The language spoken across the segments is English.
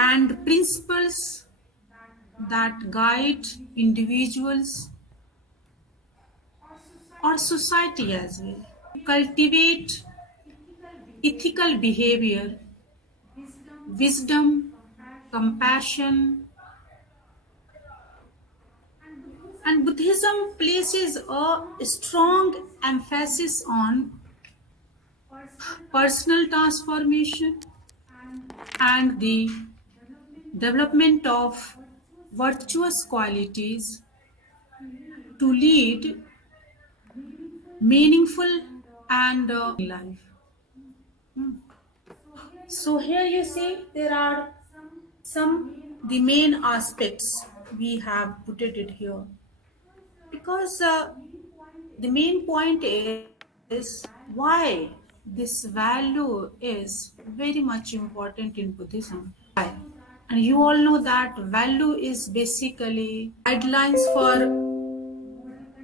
and principles that guide individuals or society as well. Cultivate ethical behavior, wisdom, compassion, and Buddhism places a strong emphasis on personal transformation and the development of virtuous qualities to lead meaningful and life. So here you see there are some the main aspects we have put it here because the main point is why this value is very much important in Buddhism. Why? And you all know that value is basically guidelines for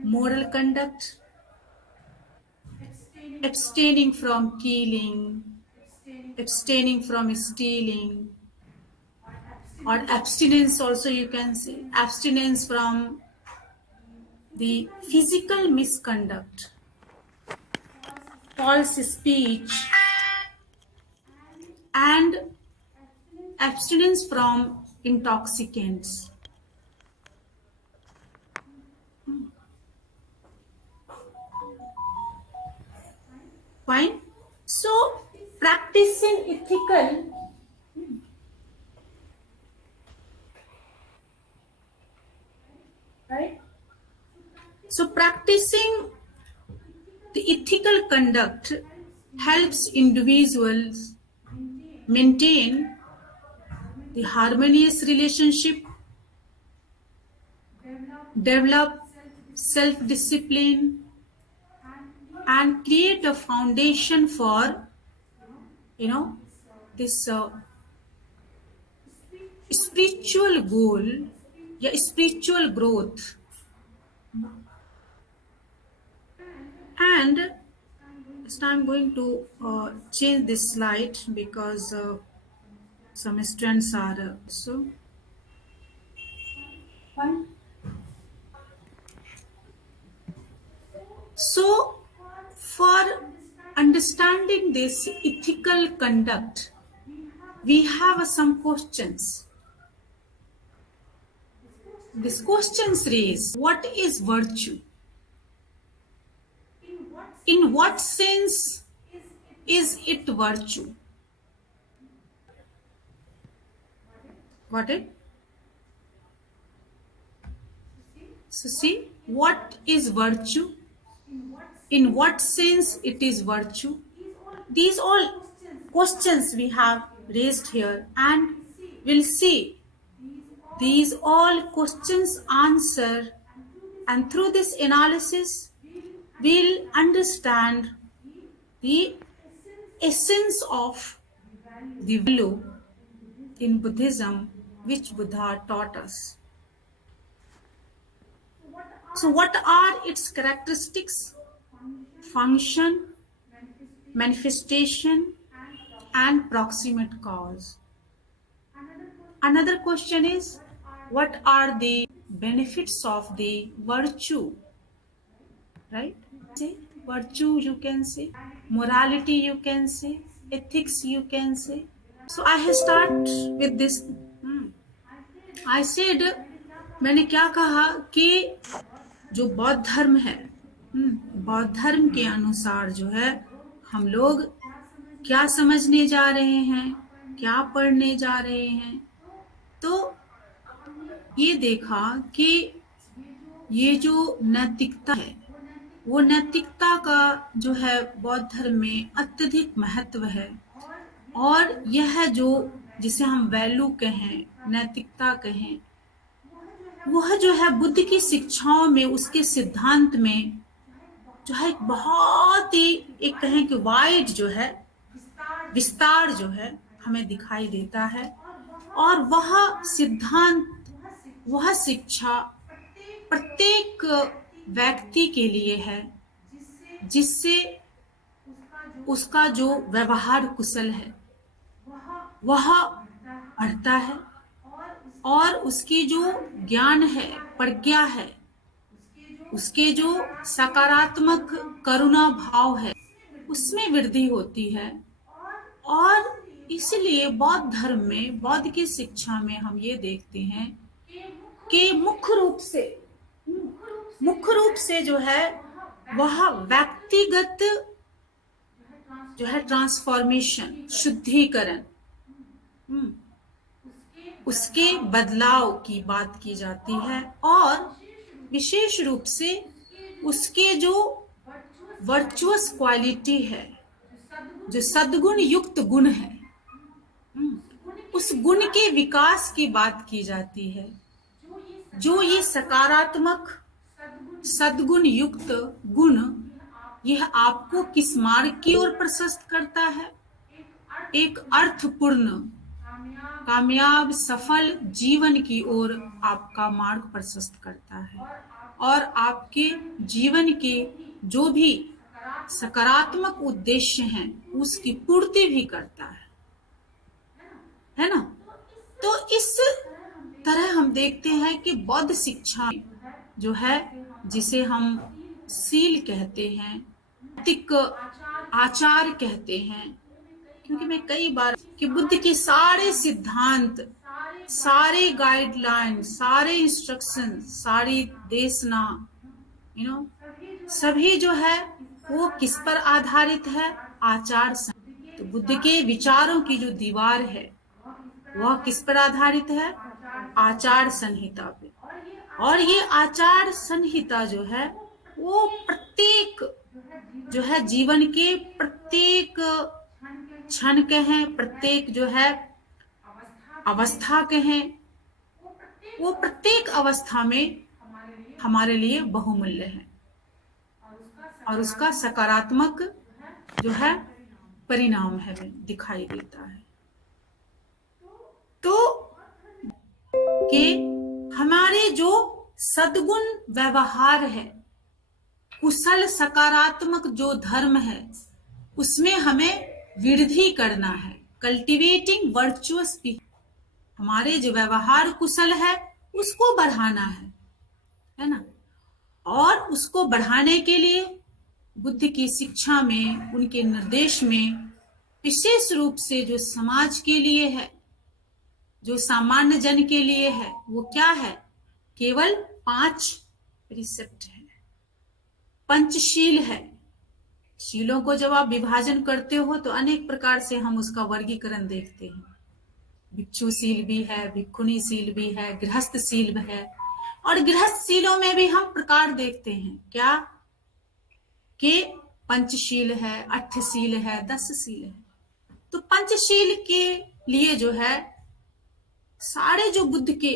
moral conduct, abstaining from killing, abstaining from stealing, or abstinence also you can say, abstinence from the physical misconduct, false speech, and abstinence from intoxicants. Fine. So practicing ethical, right? So practicing the ethical conduct helps individuals maintain the harmonious relationship, develop self-discipline, and create a foundation for, this spiritual goal, yeah, spiritual growth. And so I'm going to change this slide because some students are so fine. So for understanding this ethical conduct, we have some questions. These questions raise: what is virtue? In what sense is it virtue? Got it? So see, what is virtue? In what sense it is virtue? These all questions we have raised here, and we'll see these all questions answer, and through this analysis we'll understand the essence of the value in Buddhism which Buddha taught us. So what are its characteristics, function, manifestation, and proximate cause? Another question is, what are the benefits of the virtue? Right? Say virtue you can say, morality you can say, ethics you can say. So I start with this. I said, मैंने क्या कहा कि जो बौद्ध धर्म है, बौद्ध धर्म के अनुसार जो है हम लोग क्या समझने जा रहे हैं, क्या पढ़ने जा रहे हैं, तो ये देखा कि ये जो नैतिकता है, वो नैतिकता का जो है बौद्ध धर्म में अत्यधिक महत्व है, और यह जो जिसे हम वैल्यू कहें, नैतिकता कहें, वह जो है बुद्ध की शिक्षाओं में, उसके सिद्धांत में जो है बहुत ही एक कहें कि वाइड जो है विस्तार जो है हमें दिखाई देता है, और वह सिद्धांत, वह शिक्षा प्रत्येक व्यक्ति के लिए है, जिससे उसका जो व्यवहार कुशल है वह बढ़ता है और उसकी जो ज्ञान है, प्रज्ञा है, उसके जो सकारात्मक करुणा भाव है, उसमें वृद्धि होती है। और इसलिए बौद्ध धर्म में, बौद्ध की शिक्षा में हम ये देखते हैं कि मुख्य रूप से जो है वह व्यक्तिगत जो है ट्रांसफॉर्मेशन, शुद्धिकरण, उसके बदलाव की बात की जाती है। और विशेष रूप से उसके जो वर्चुअस क्वालिटी है, जो सद्गुण युक्त गुण है, उस गुण के विकास की बात की जाती है। जो ये सकारात्मक सद्गुण युक्त गुण, यह आपको किस मार्ग की ओर प्रशस्त करता है? एक अर्थपूर्ण, कामयाब, सफल जीवन की ओर आपका मार्ग प्रशस्त करता है और आपके जीवन के जो भी सकारात्मक उद्देश्य हैं उसकी पूर्ति भी करता है ना। तो इस तरह हम देखते हैं कि बौद्ध शिक्षा जो है, जिसे हम सील कहते हैं, नैतिक आचार कहते हैं, क्योंकि मैं कई बार कि बुद्ध के सारे सिद्धांत, सारे गाइडलाइन, सारे इंस्ट्रक्शन, सारी देशना, सभी जो है वो किस पर आधारित है? आचार संहिता। तो बुद्ध के विचारों की जो दीवार है वह किस पर आधारित है? आचार संहिता पे। और ये आचार संहिता जो है वो प्रत्येक जो है जीवन के प्रत्येक क्षण कहें, प्रत्येक जो है अवस्था कहें, वो प्रत्येक अवस्था में हमारे लिए बहुमूल्य है और उसका सकारात्मक जो है परिणाम है दिखाई देता है। तो कि हमारे जो सद्गुण व्यवहार है, कुशल सकारात्मक जो धर्म है, उसमें हमें वृद्धि करना है, कल्टिवेटिंग वर्चुअस भी। हमारे जो व्यवहार कुशल है उसको बढ़ाना है ना। और उसको बढ़ाने के लिए बुद्ध की शिक्षा में, उनके निर्देश में विशेष रूप से जो समाज के लिए है, जो सामान्य जन के लिए है, वो क्या है? केवल 5 प्रिसेप्ट है, पंचशील है। शीलों को जब आप विभाजन करते हो तो अनेक प्रकार से हम उसका वर्गीकरण देखते हैं। भिक्षु शील भी है, भिक्षुणी शील भी है, गृहस्थ शील भी है। और गृहस्थ शीलों में भी हम प्रकार देखते हैं क्या? कि पंचशील है, अठशील है, 10शील है। तो पंचशील के लिए जो है सारे जो बुद्ध के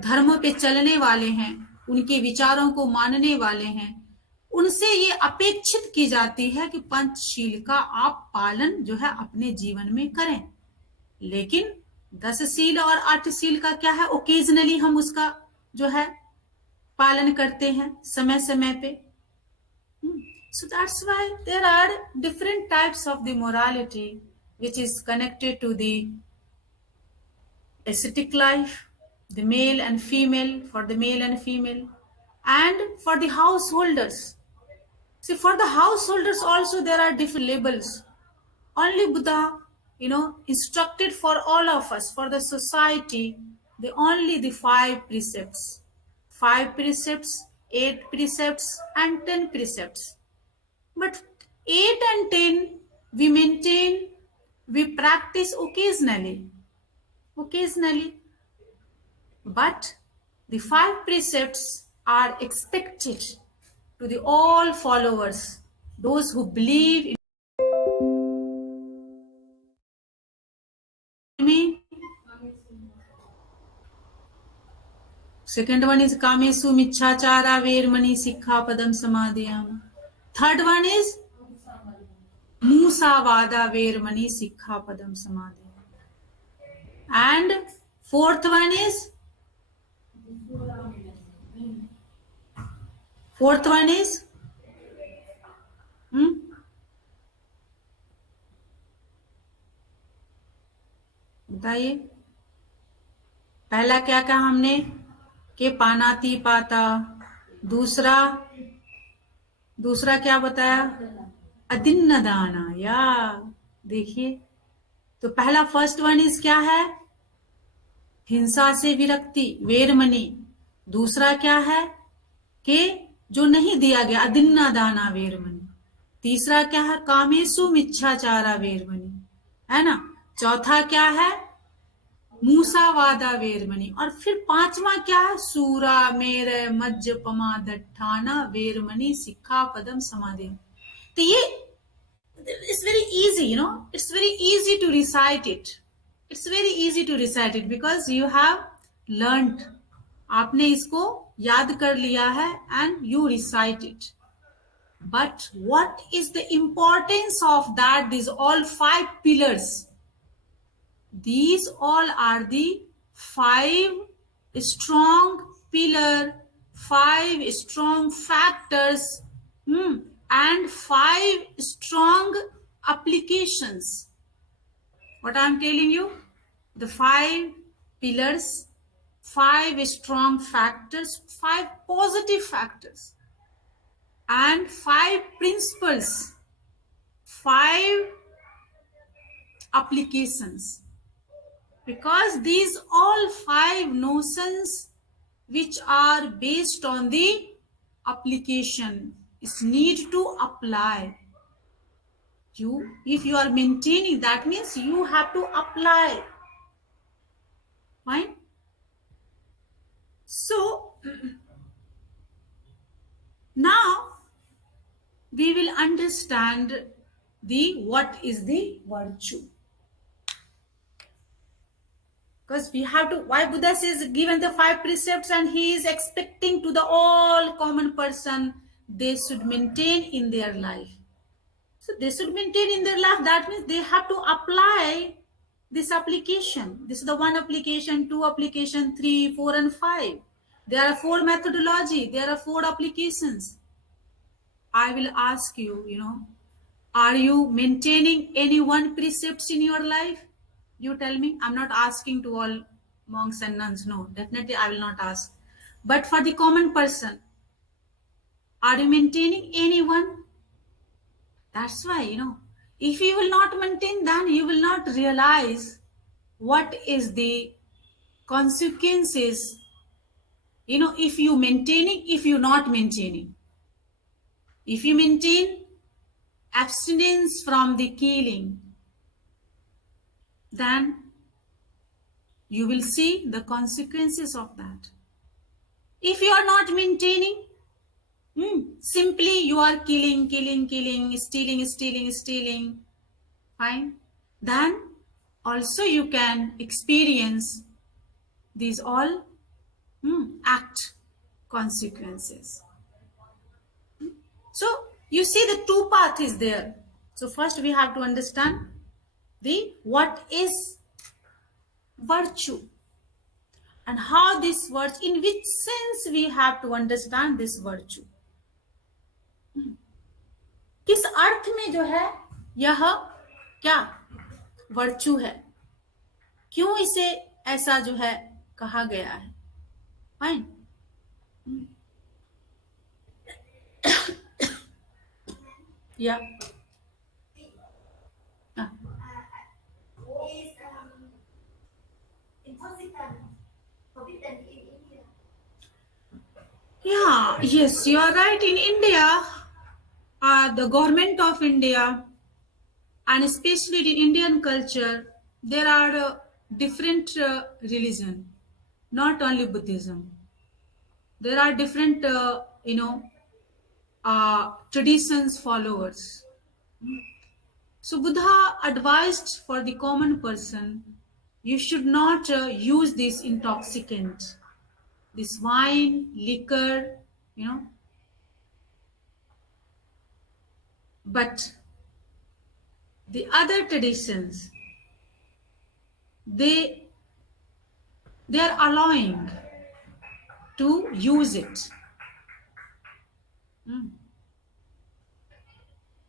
धर्मों पे चलने वाले हैं, उनके विचारों को मानने वाले हैं, उनसे ये अपेक्षित की जाती है कि पंचशील का आप पालन जो है अपने जीवन में करें। लेकिन 10शील और 8शील का क्या है? ओकेजनली हम उसका जो है पालन करते हैं समय समय पे। So that's why there are different types of the morality which is connected to the ascetic life, the male and female, for the male and female, and for the householders. See, for the householders also there are different labels. Only Buddha, instructed for all of us, for the society, only the 5 precepts. 5 precepts, 8 precepts, and 10 precepts. But 8 and 10 we maintain, we practice occasionally. But the 5 precepts are expected to the all followers, those who believe in me. Second one is Kamesu Michachara Vermani Sikhapadam Samadhyam. Third one is Musavada Vermani Sikhapadam Samadhyam. And fourth one is बताइए। पहला क्या कहा हमने कि पानाती पाता। दूसरा दूसरा क्या बताया? अदिन्न दाना। या देखिए, तो पहला फर्स्ट वन इज क्या है? हिंसा से विरक्ति, वेरमणि। दूसरा क्या है कि जो नहीं दिया गया, अदिन्ना दाना वेरमणि। तीसरा क्या है? कामेशु मिच्छाचारा वेरमणि, है ना। चौथा क्या है? मूसावादा वेरमणि। और फिर पांचवा क्या है? सूरा मेर मज्जपमा दट्ठाना वेरमणि सिक्खा पदम समाधि। तो ये it's very easy, it's very easy to recite it. It's very easy to recite it because you have learned. आपने इसको याद कर लिया है and you recite it. But what is the importance of that? These all 5 pillars. These all are the 5 strong pillar, 5 strong factors, and 5 strong applications. What I am telling you, the 5 pillars, 5 strong factors, 5 positive factors, and 5 principles, 5 applications. Because these all 5 notions which are based on the application is need to apply. If you are maintaining, that means you have to apply. Fine. So now we will understand what is the virtue. Because we have to, why Buddha says given the 5 precepts and he is expecting to the all common person they should maintain in their life. So they should maintain in their life, that means they have to apply this application. This is the 1 application, 2 application, 3, 4 and 5. There are 4 methodology, there are 4 applications. I will ask you, are you maintaining any 1 precepts in your life? You tell me. I'm not asking to all monks and nuns. No, definitely I will not ask. But for the common person, are you maintaining anyone? That's why, if you will not maintain, then you will not realize what is the consequences, if you maintaining, if you not maintaining. If you maintain abstinence from the killing, then you will see the consequences of that. If you are not maintaining, simply you are killing, stealing, fine, then also you can experience these all act consequences. So you see the 2 path is there. So first we have to understand what is virtue and how this virtue, in which sense we have to understand this virtue. किस अर्थ में जो है यह क्या virtue है, क्यों इसे ऐसा जो है कहा गया है. फाइन. या yeah, yes, you are right. In India, the government of India, and especially in Indian culture, there are different religion, not only Buddhism. There are different, traditions followers. So Buddha advised for the common person, you should not use this intoxicant, this wine, liquor, but the other traditions, they are allowing to use it.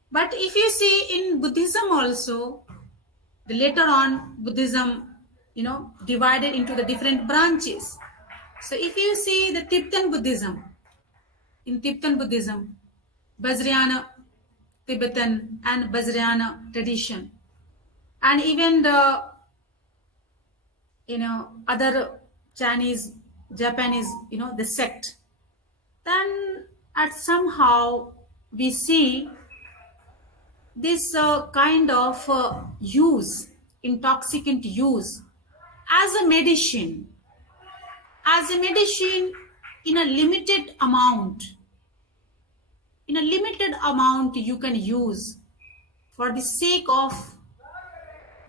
But if you see in Buddhism also, later on Buddhism divided into the different branches. So if you see the Tibetan Buddhism, in Tibetan Buddhism, Vajrayana Tibetan and Vajrayana tradition, and even the other Chinese, Japanese, the sect, then at somehow we see this kind of intoxicant use as a medicine, in a limited amount. In a limited amount, you can use for the sake of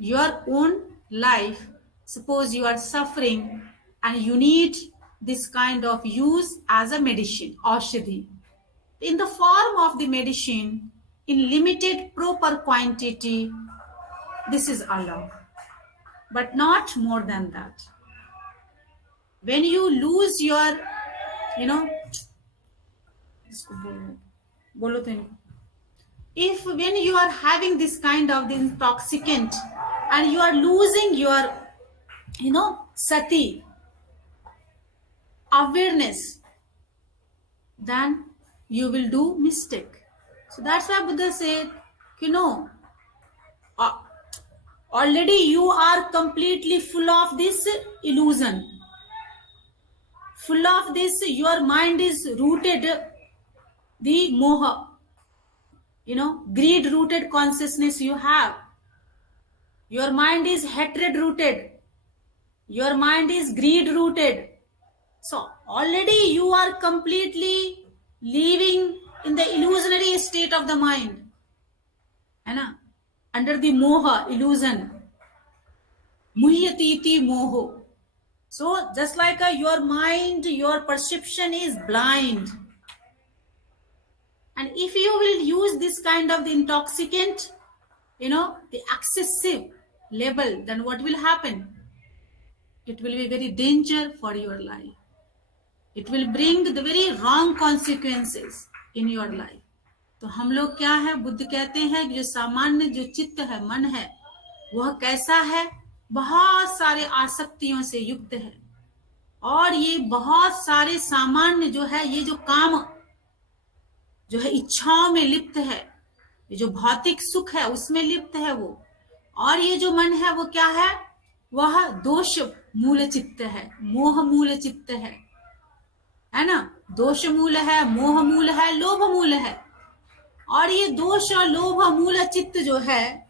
your own life. Suppose you are suffering and you need this kind of use as a medicine, aushadhi. In the form of the medicine, in limited proper quantity, this is allowed, but not more than that. When you lose your, if when you are having this kind of the intoxicant and you are losing your, sati, awareness, then you will do mistake. So that's why Buddha said, uh, already you are completely full of this illusion, full of this, your mind is rooted the moha, greed rooted consciousness you have. Your mind is hatred rooted, your mind is greed rooted. So already you are completely living in the illusionary state of the mind, under the moha, illusion, muhyatiti moho. So just like your mind, your perception is blind. And if you will use this kind of the intoxicant, the excessive level, then what will happen? It will be very danger for your life. It will bring the very wrong consequences in your life. तो हम लोग क्या है, बुद्ध कहते हैं कि जो सामान्य जो चित्त है, मन है, वह कैसा है? बहुत सारे आसक्तियों से युक्त है, और ये बहुत सारे सामान्य जो है, ये जो काम जो है इच्छाओं में लिप्त है, ये जो भौतिक सुख है उसमें लिप्त है वो। और ये जो मन है वो क्या है? वह दोष मूल चित्त है, मोह मूल चित्त है ना? दोष मूल है, मोह मूल है, लोभ मूल है। और ये दोष और लोभ मूल चित्त जो है,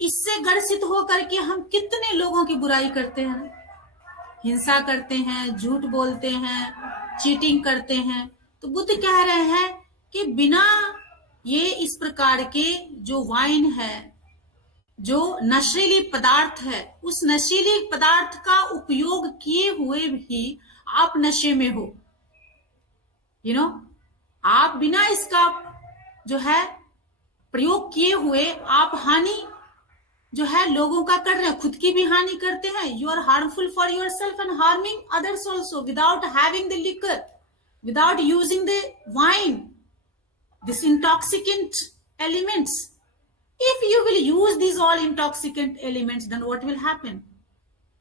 इससे ग्रसित होकर के हम कितने लोगों की बुराई करते हैं, हिंसा करते हैं, झूठ बोलते हैं, चीटिंग करते हैं। तो बुद्ध कह रहे हैं कि बिना ये इस प्रकार के जो वाइन है, जो नशीली पदार्थ है, उस नशीली पदार्थ का उपयोग किए हुए भी आप नशे में हो, आप बिना इसका जो है प्रयोग किए हुए आप हानि जो है लोगों का कर रहे हैं, खुद की भी हानि करते हैं। You are harmful for yourself and harming others also without having the liquor, without using the wine, this intoxicant elements. If you will use these all intoxicant elements, then what will happen?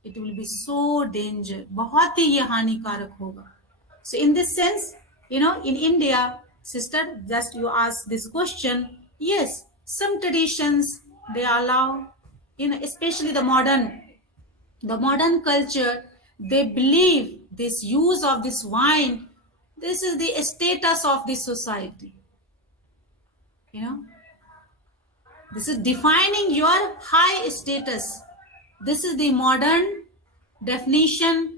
It will be so danger. बहुत ही ये हानिकारक होगा. So in this sense, in India, sister, just you ask this question. Yes, some traditions they allow, especially the modern culture, they believe this use of this wine. This is the status of this society. This is defining your high status. This is the modern definition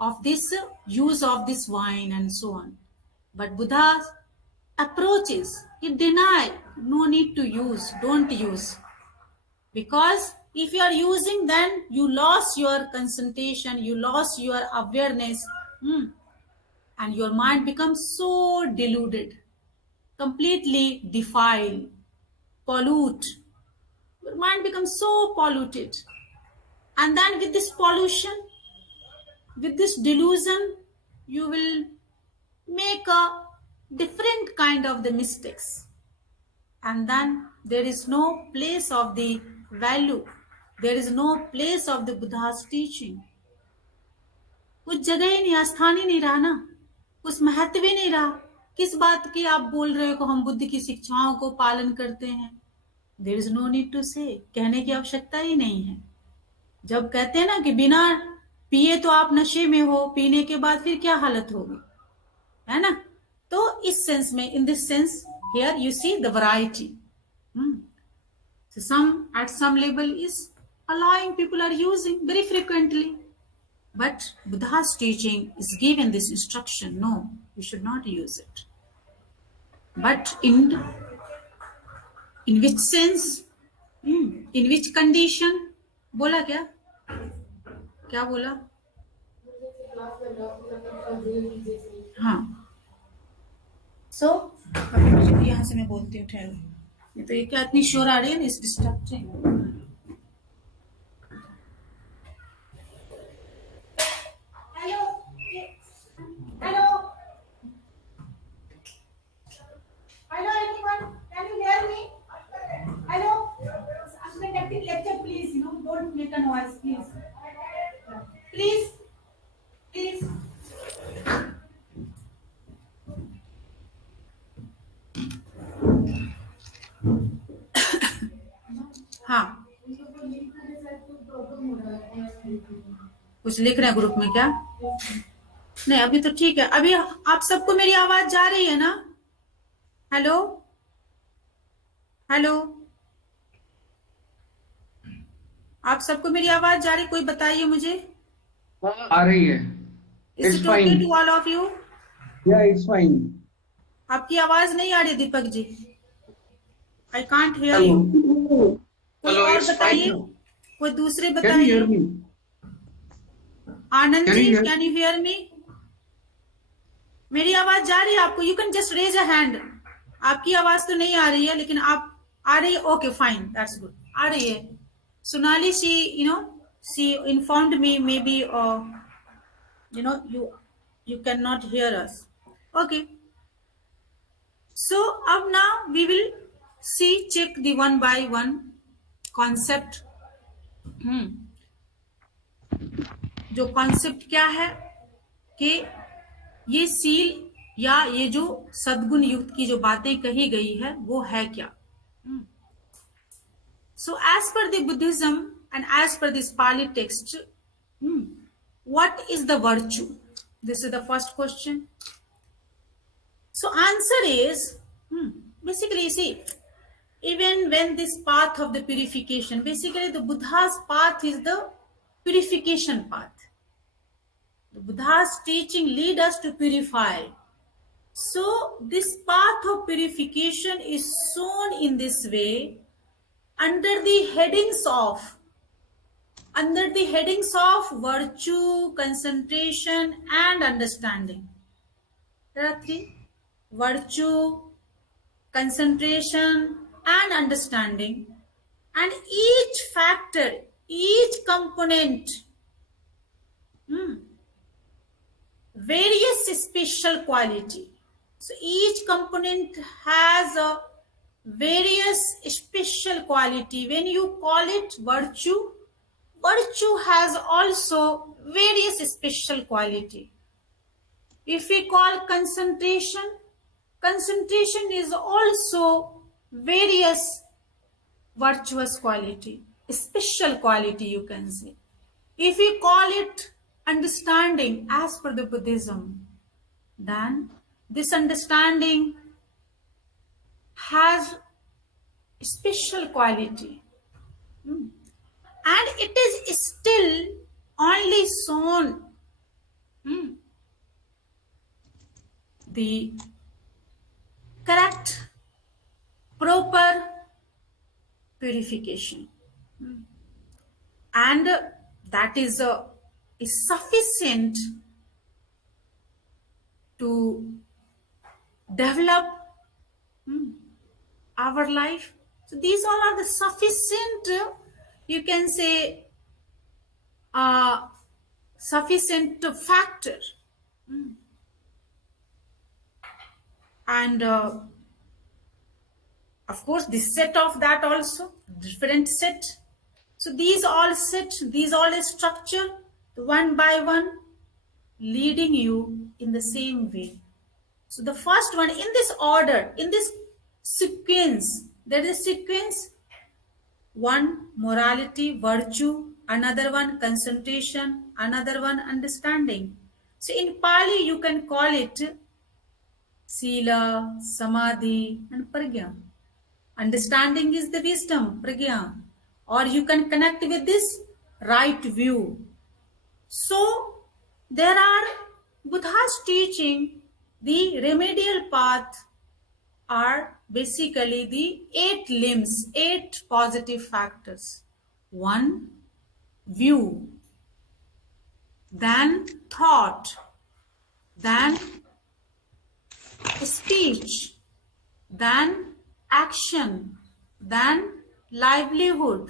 of this use of this wine and so on. But Buddha's approach is, he denied, no need to use, don't use. Because if you are using, then you lost your concentration, you lost your awareness, and your mind becomes so deluded, completely defiled, pollute. Your mind becomes so polluted. And then with this pollution, with this delusion, you will make a different kind of the mistakes. And then there is no place of the value. There is no place of the Buddha's teaching. कुछ जगह ही नहीं, स्थान ही नहीं रहा ना, कुछ महत्व ही नहीं रहा. किस बात की आप बोल रहे हो कि हम बुद्ध की शिक्षाओं को पालन करते हैं? There is no need to say, कहने की आवश्यकता ही नहीं है. जब कहते हैं ना कि बिना पिए तो आप नशे में हो, पीने के बाद फिर क्या हालत होगी, है ना? तो इस सेंस में, in this sense here you see the variety. So some at some level is allowing, people are using very frequently. But Buddha's teaching is given this instruction, no, you should not use it. But in which sense, in which condition? बोला क्या? क्या बोला? हाँ. So अभी मुझे यहाँ से मैं बोलती हूँ, ठहरो. ये तो ये क्या इतनी शोर आ रही है ना, इस distracting. Lecture, please, don't make a noise, please. Please, please. हाँ, कुछ लिख रहे हैं ग्रुप में क्या? नहीं, अभी तो ठीक है. अभी आप सबको मेरी आवाज जा रही है ना? हेलो हेलो, आप सबको मेरी आवाज जा रही? कोई बताइए मुझे. आ रही है. Is it okay to all of you? Yeah, it's fine. आपकी आवाज नहीं आ रही Deepak ji. I can't hear you. कोई और बताइए, कोई दूसरे बताइए. Anand ji, can you hear me? मेरी आवाज जा रही है आपको? You can just raise a hand. आपकी आवाज तो नहीं आ रही है, लेकिन आप आ रही है. Okay fine, that's good. आ रही है. Sonali, she informed me, maybe you cannot hear us. Okay, so अब now we will check the one by one concept. जो कॉन्सेप्ट क्या है कि ये सील या ये जो सद्गुण युक्त की जो बातें कही गई है वो है क्या. So as per the Buddhism and as per this Pali text, what is the virtue? This is the first question. So answer is, basically, see, even when this path of the purification, basically the Buddha's path is the purification path. The Buddha's teaching lead us to purify. So this path of purification is shown in this way under the headings of virtue, concentration, and understanding. There are three: virtue, concentration, and understanding. And each factor, each component, various special quality. So each component has a various special quality. When you call it virtue, virtue has also various special quality. If we call concentration, concentration is also various virtuous quality, special quality you can say. If we call it understanding as per the Buddhism, then this understanding has special quality, and it is still only shown the correct, proper purification, and that is sufficient to develop our life. So these all are the sufficient, you can say, sufficient factor. And of course, this set of that also, different set. So these all sit, these all is structure, one by one, leading you in the same way. So the first one in this order, in this sequence, there is a sequence. One morality, virtue, another one concentration, another one understanding. So in Pali you can call it Sila, Samadhi, and Pragya. Understanding is the wisdom, Pragya. Or you can connect with this right view. So there are Buddha's teaching, the remedial path are basically the 8 limbs, 8 positive factors. One, view, then thought, then speech, then action, then livelihood,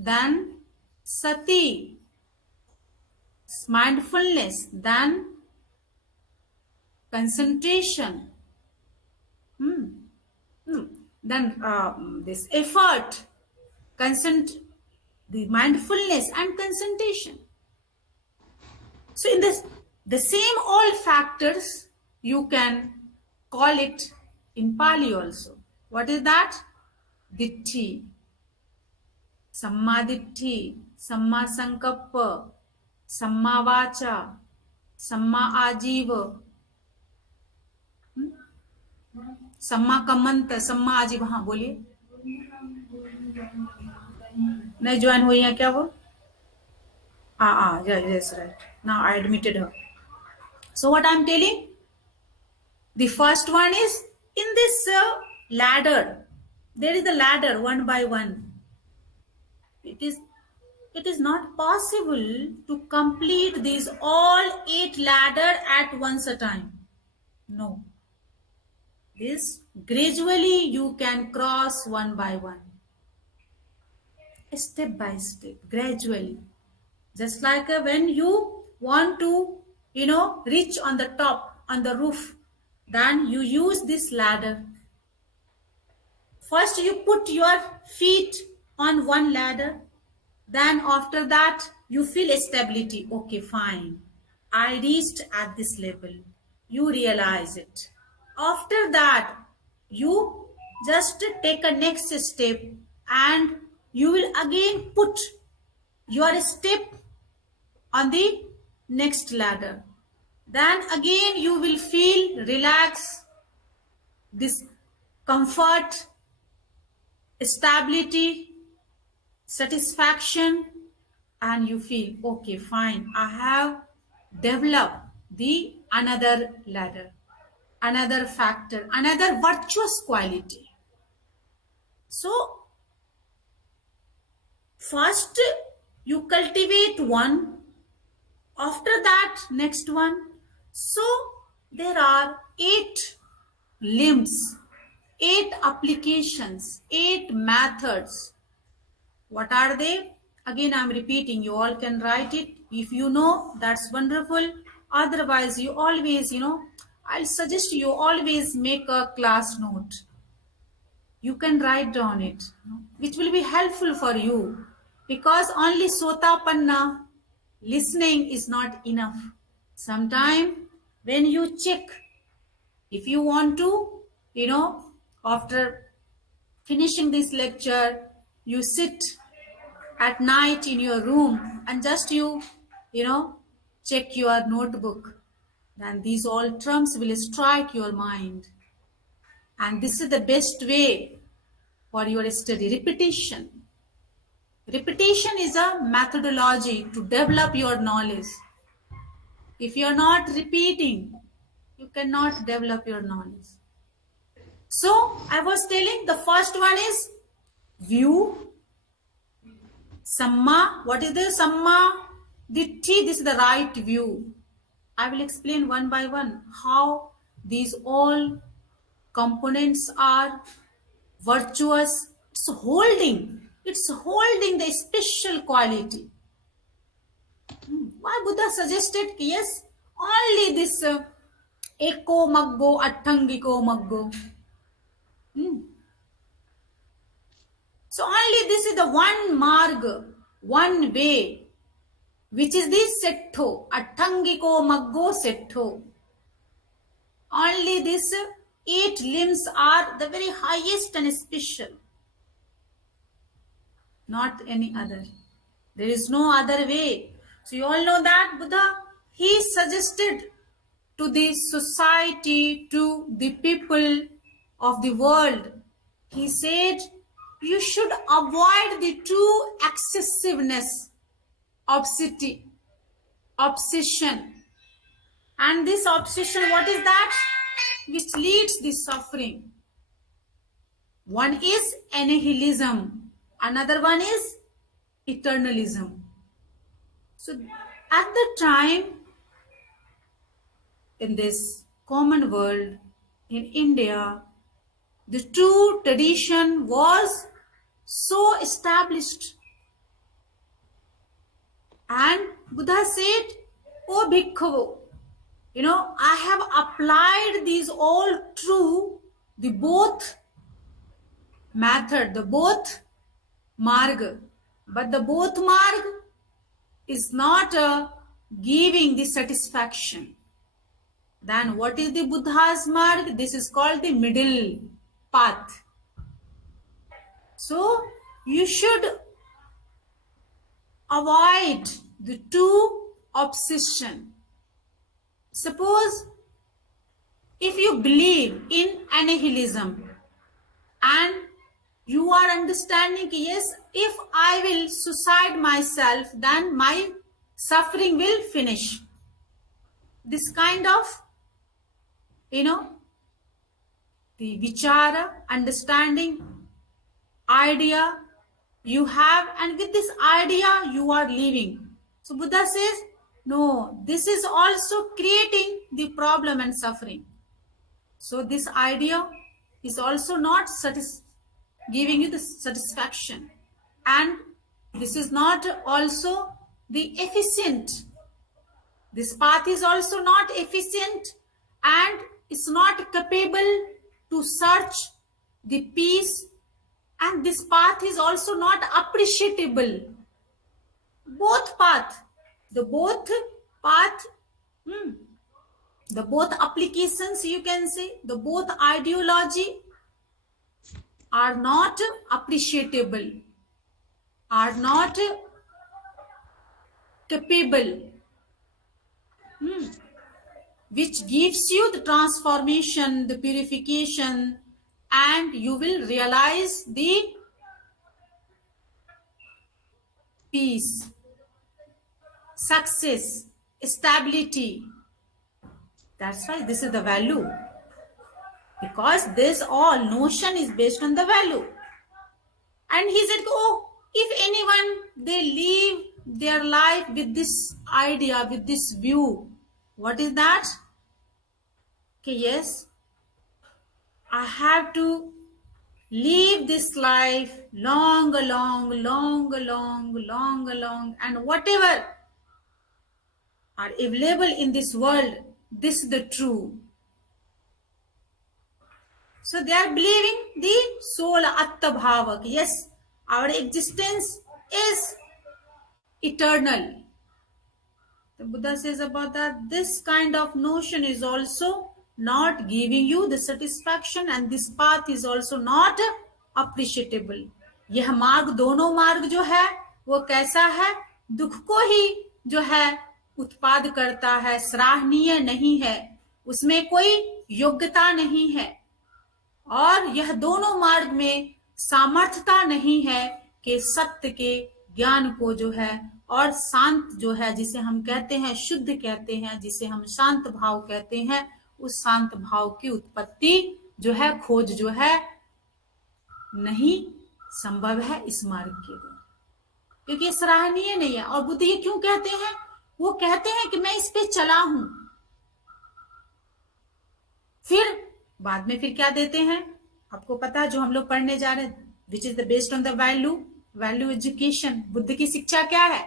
then sati, mindfulness, then concentration, then this effort, consent, the mindfulness and concentration. So in this, the same all factors you can call it in Pali also. What is that? Ditti, Samma Samma Sankappa, Samma Vacha, Samma Ajiva, सम्मा कमंत, सम्मा आजीव. हाँ बोलिए, नहीं join हुई है क्या वो? Yes, right. Now I admitted her. So what I'm telling, the first one is in this ladder. There is a ladder one by one. It is not possible to complete these all 8 ladder at once a time. No. This gradually you can cross one by one. Step by step, gradually. Just like when you want to, reach on the top, on the roof, then you use this ladder. First you put your feet on one ladder, then after that you feel stability. Okay, fine, I reached at this level. You realize it. After that you just take a next step and you will again put your step on the next ladder. Then again you will feel relax, this comfort, stability, satisfaction, and you feel okay, fine, I have developed the another ladder, another factor, another virtuous quality. So first you cultivate one, after that next one. So there are 8 limbs, 8 applications, 8 methods. What are they? Again I'm repeating, you all can write it. If you know, that's wonderful. Otherwise you always, I'll suggest you always make a class note. You can write down it, which will be helpful for you, because only sotapanna, listening, is not enough. Sometime when you check, if you want to, after finishing this lecture, you sit at night in your room and just check your notebook, then these all terms will strike your mind. And this is the best way for your study. Repetition. Repetition is a methodology to develop your knowledge. If you are not repeating, you cannot develop your knowledge. So I was telling, the first one is view. Samma. What is the Samma? Ditti. This is the right view. I will explain one by one how these all components are virtuous. It's holding the special quality. Why Buddha suggested, yes, only this eko maggo, attangiko maggo. So only this is the one marg, one way, which is the setto, Attangiko Maggo setto. Only these 8 limbs are the very highest and special, not any other. There is no other way. So you all know that Buddha, he suggested to the society, to the people of the world, he said, you should avoid the true excessiveness, obsession. And this obsession, what is that? Which leads the suffering. One is annihilism, another one is eternalism. So at the time, in this common world, in India, the true tradition was so established. And Buddha said, "O Bhikkhu, I have applied these all true, the both method, the both marg. But the both marg is not giving the satisfaction. Then what is the Buddha's marg? This is called the middle path. So you should avoid the two obsession. Suppose if you believe in annihilism and you are understanding, yes, if I will suicide myself, then my suffering will finish. This kind of, the vichara, understanding, idea you have, and with this idea you are living. So Buddha says, no, this is also creating the problem and suffering. So this idea is also not giving you the satisfaction, and this is not also the efficient. This path is also not efficient, and it's not capable to search the peace, and this path is also not appreciable. Both path, the both path, the both applications, you can say, the both ideology are not appreciable, are not capable, which gives you the transformation, the purification, and you will realize the peace, success, stability. That's why this is the value, because this all notion is based on the value. And he said, oh, if anyone, they live their life with this idea, with this view, what is that? Okay, yes, I have to live this life long, and whatever are available in this world, this is the true. So they are believing the soul atta bhava. Yes, our existence is eternal. The Buddha says about that, this kind of notion is also not giving you the satisfaction, and this path is also not appreciable. यह मार्ग, दोनों मार्ग जो है वो कैसा है? दुख को ही जो है उत्पाद करता है, सराहनीय नहीं है, उसमें कोई योग्यता नहीं है, और यह दोनों मार्ग में सामर्थ्यता नहीं है कि सत्य के ज्ञान को जो है, और शांत जो है, जिसे हम कहते हैं शुद्ध कहते हैं, जिसे हम शांत भाव कहते हैं, उस शांत भाव की उत्पत्ति जो है, खोज जो है, नहीं संभव है इस मार्ग के द्वारा, क्योंकि ये सराहनीय नहीं है। और बुद्ध ये क्यों कहते हैं? वो कहते हैं कि मैं इस पे चला हूं, फिर बाद में फिर क्या देते हैं आपको पता है, जो हम लोग पढ़ने जा रहे हैं, which is the based on the value education. Buddha की शिक्षा क्या है?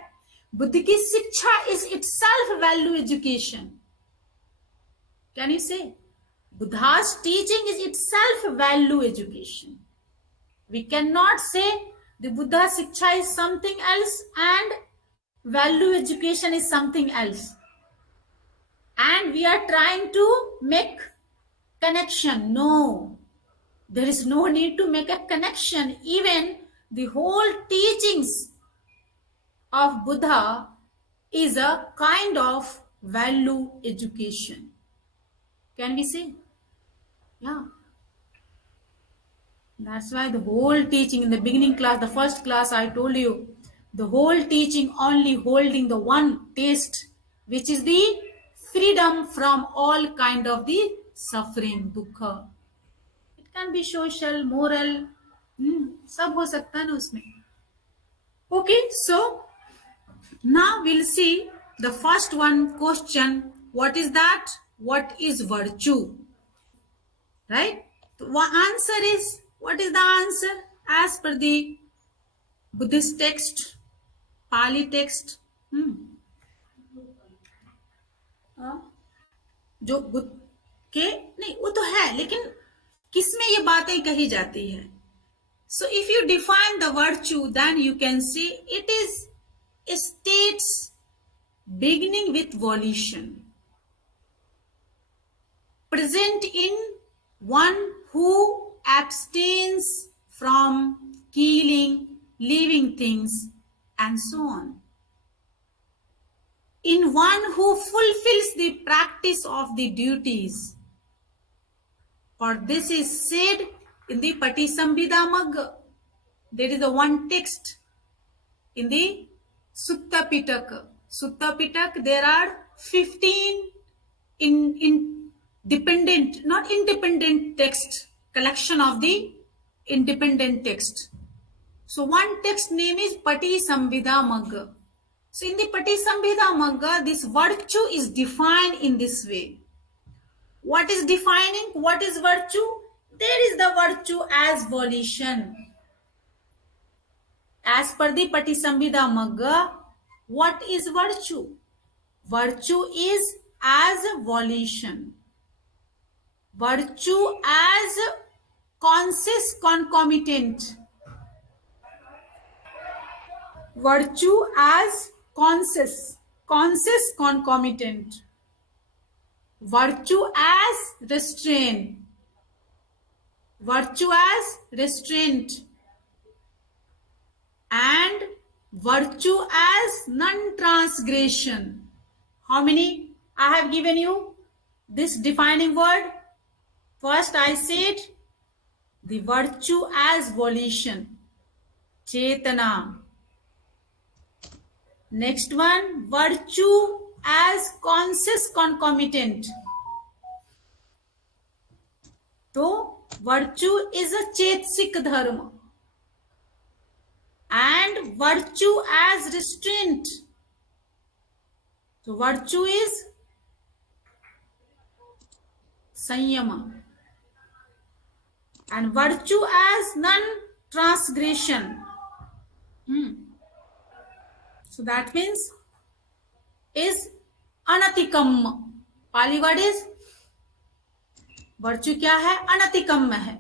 बुद्ध की शिक्षा is itself value education. Can you से Buddha's teaching is itself value education. We cannot say The Buddha Shiksha is something else and value education is something else. And we are trying to make connection. No, there is no need to make a connection. Even the whole teachings of Buddha is a kind of value education. Can we say? Yeah. That's why the whole teaching in the beginning class, the first class, I told you, the whole teaching only holding the one taste, which is the freedom from all kind of the suffering, dukha. It can be social, moral, सब हो सकता है ना उसमें. Okay, so now we'll see the first one question. What is that? What is virtue? Right? The answer is, what is the answer? As per the Buddhist text, Pali text, जो बुद्ध के नहीं वो तो है, लेकिन किसमें ये बातें कही जाती है? So if you define the virtue, then you can see it is states beginning with volition, present in one who abstains from killing living things and so on, in one who fulfills the practice of the duties. For this is said in the Patisambhida Magga. There is a one text in the Sutta Pitaka. Sutta Pitaka, there are 15 independent, not independent text, collection of the independent text. So one text name is Patisambhida Magga. So in the Patisambhida Magga, this virtue is defined in this way. What is defining? What is virtue? There is the virtue as volition. As per the Patisambhida Magga, what is virtue? Virtue is as volition. Virtue as conscious concomitant. Virtue as conscious concomitant. Virtue as restraint. Virtue as restraint. And virtue as non-transgression. How many I have given you? This defining word. First I said the virtue as volition. Chetana. Next one, virtue as conscious concomitant. So, virtue is a chetsik dharma. And virtue as restraint. So, virtue is sanyama. And virtue as non-transgression. So that means is anatikam. Pali word is virtue क्या है? अनतिकम्म है.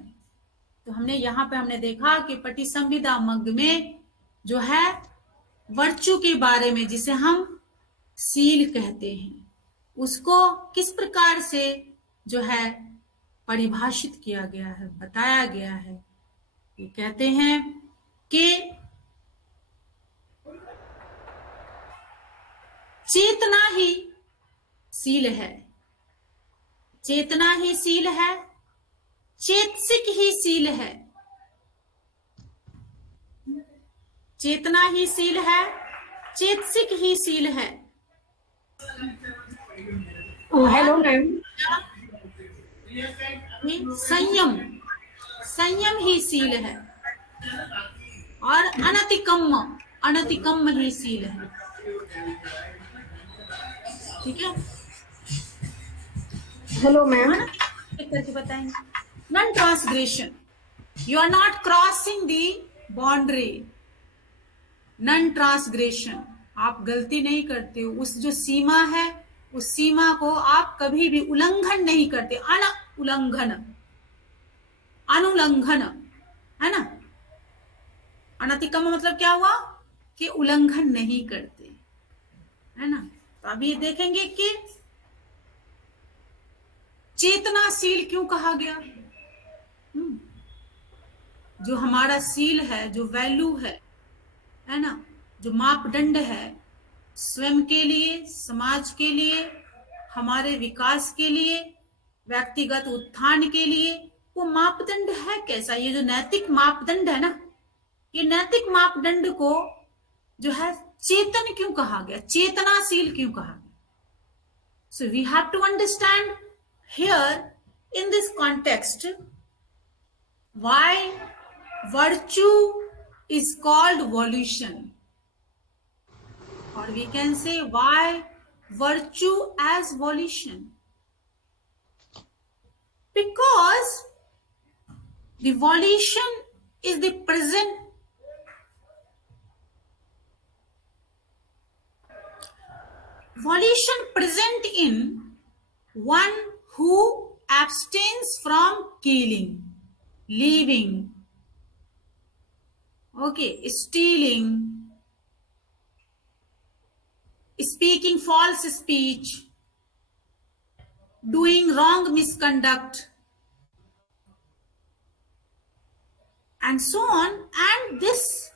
तो हमने यहाँ पे हमने देखा कि पटिसंभिदा मग्ग में जो है वर्चू के बारे में, जिसे हम सील कहते हैं, उसको किस प्रकार से जो है परिभाषित किया गया है, बताया गया है. ये कहते हैं कि चेतना ही सील है. चेतना ही सील है. चेतसिक ही सील है. चेतना ही सील है. चेतसिक ही सील है. Hello ma'am. संयम, संयम ही सील है. और अनतिकम्म, अनतिकम्म ही सील है. ठीक है. Hello ma'am. एक करके बताएंगे. Non transgression, you are not crossing the boundary. Non transgression, आप गलती नहीं करते हो. उस जो सीमा है, उस सीमा को आप कभी भी उल्लंघन नहीं करते. उल्लंघन, अनुल्लंघन है ना. अनतिक्रम मतलब क्या हुआ कि उल्लंघन नहीं करते, है ना। तो अभी देखेंगे कि चेतनाशील क्यों कहा गया। जो हमारा सील है, जो वैल्यू है ना, जो मापदंड है स्वयं के लिए, समाज के लिए, हमारे विकास के लिए, व्यक्तिगत उत्थान के लिए, वो मापदंड है कैसा। ये जो नैतिक मापदंड है ना, ये नैतिक मापदंड को जो है चेतन क्यों कहा गया, चेतनाशील क्यों कहा गया। So we have to understand here in this context why virtue is called volition, or we can say why virtue as volition, because the volition is the present volition present in one who abstains from killing, leaving, okay, stealing, speaking false speech, doing wrong misconduct, and so on. And this,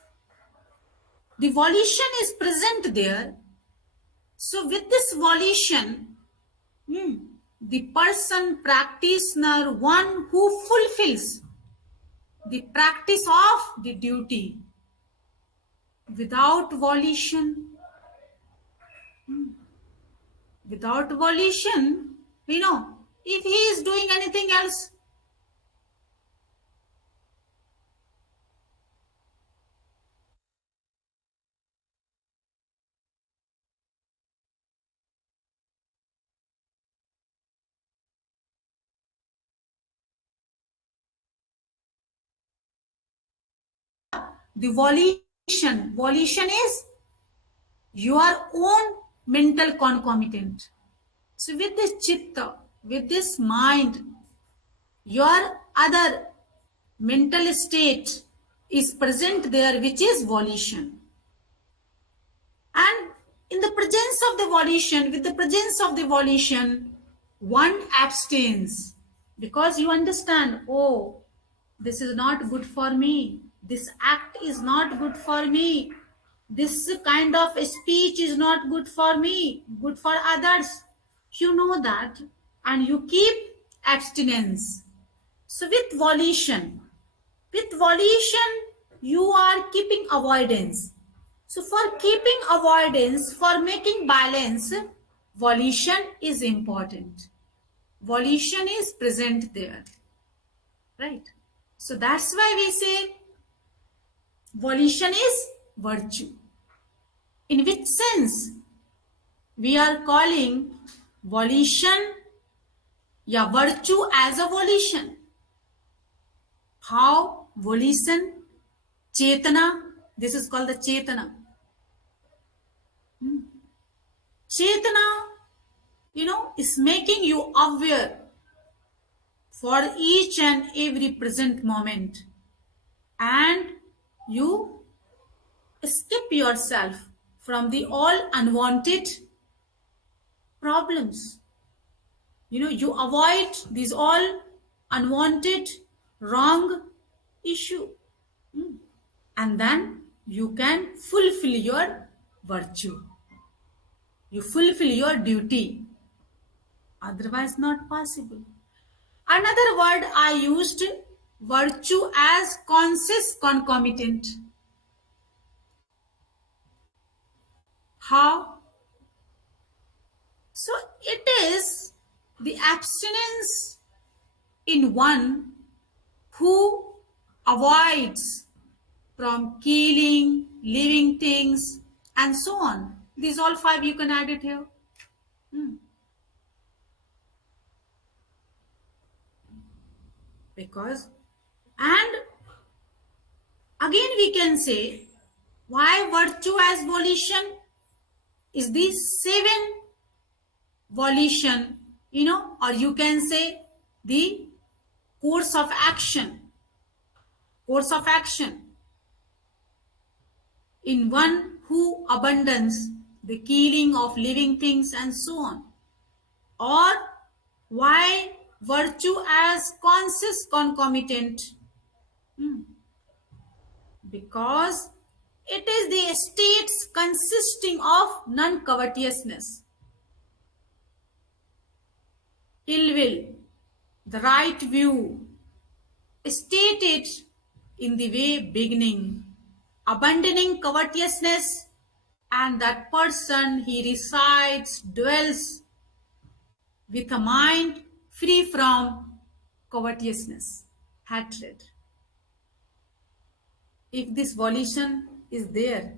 the volition is present there. So with this volition, the person, practitioner, one who fulfills the practice of the duty without volition, without volition, if he is doing anything else, the volition is your own mental concomitant. So with this chitta, with this mind, your other mental state is present there, which is volition. And in the presence of the volition, with the presence of the volition, one abstains because you understand, oh, this is not good for me. This act is not good for me. This kind of speech is not good for me, good for others. You know that, and you keep abstinence. So with volition, you are keeping avoidance. So for keeping avoidance, for making balance, volition is important. Volition is present there, right? So that's why we say volition is virtue. In which sense we are calling volition, yeah, virtue as a volition. How? Volition, chetana, this is called the chetana. Chetana, is making you aware for each and every present moment, and you skip yourself from the all unwanted problems. You avoid these all unwanted wrong issue, and then you can fulfill your virtue, you fulfill your duty, otherwise not possible. Another word I used, virtue as conscious concomitant. How? So it is the abstinence in one who avoids from killing, living things, and so on. These all five you can add it here. Because, and again we can say why virtue as volition is the seven volition, or you can say the course of action. Course of action. in one who abandons the killing of living things and so on? Or why virtue as conscious concomitant? Hmm. Because it is the states consisting of non-covetousness, ill will, the right view, stated in the way beginning, abandoning covetousness, and that person he resides, dwells with a mind free from covetousness, hatred. If this volition is there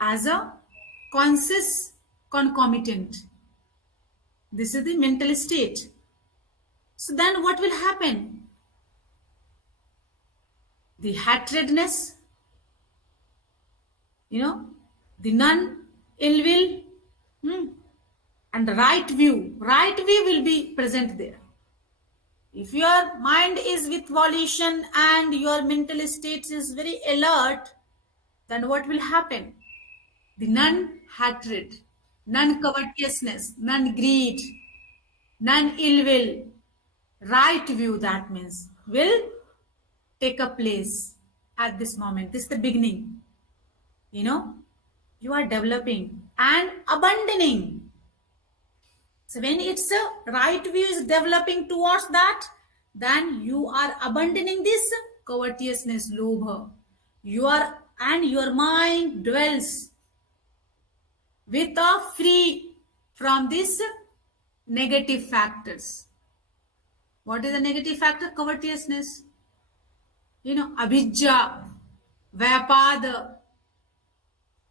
as a conscious concomitant, this is the mental state. So then what will happen? The hatredness, the non ill will, and the right view will be present there. If your mind is with volition and your mental state is very alert, then what will happen? The non hatred, non covetousness, non greed, non ill will, right view, that means, will take a place at this moment. This is the beginning. You are developing and abandoning. So when it's a right view is developing towards that, then you are abandoning this covetousness, lobha. Your mind dwells with a free from these negative factors. What is the negative factor? Covetousness. Abhijja, vyapad.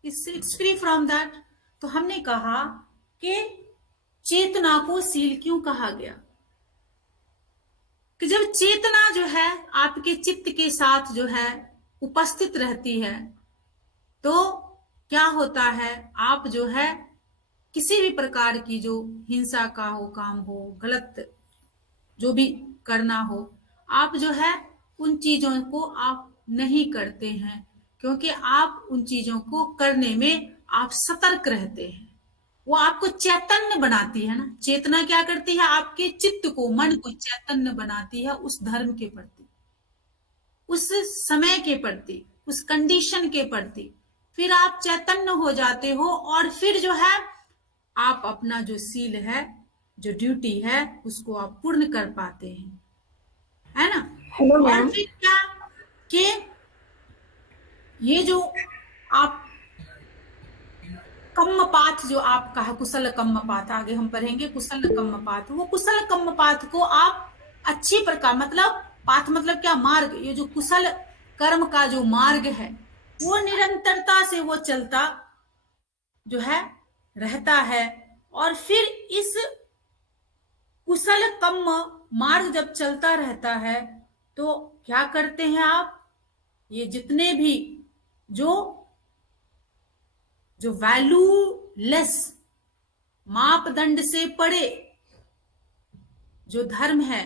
It's free from that. तो हमने कहा कि चेतना को seal क्यों कहा गया? कि जब चेतना जो है आपके चित्त के साथ जो है उपस्थित रहती है, तो क्या होता है? आप जो है किसी भी प्रकार की जो हिंसा का हो काम हो, गलत जो भी करना हो, आप जो है उन चीजों को आप नहीं करते हैं, क्योंकि आप उन चीजों को करने में आप सतर्क रहते हैं। वो आपको चैतन्य बनाती है ना। चेतना क्या करती है? आपके चित्त को, मन को चैतन्य बनाती है उस धर्म के प्रति, उस समय के प्रति, उस कंडीशन के प्रति। फिर आप चैतन्य हो जाते हो और फिर जो है आप अपना जो सील है, जो ड्यूटी है, उसको आप पूर्ण कर पाते हैं, है ना। हेलो और मैम। फिर क्या कि ये जो आप कम्म पाथ जो आप कहा, कुशल कम्म पाथ, आगे हम पढ़ेंगे कुशल कम्म पाथ। वो कुशल कम्म पाथ को आप अच्छी प्रकार, मतलब पाथ मतलब क्या? मार्ग। ये जो कुशल कर्म का जो मार्ग है, वो निरंतरता से वो चलता जो है रहता है। और फिर इस कुशल कम्म मार्ग जब चलता रहता है, तो क्या करते हैं आप? ये जितने भी जो वैल्यूलेस, मापदंड से परे जो धर्म है,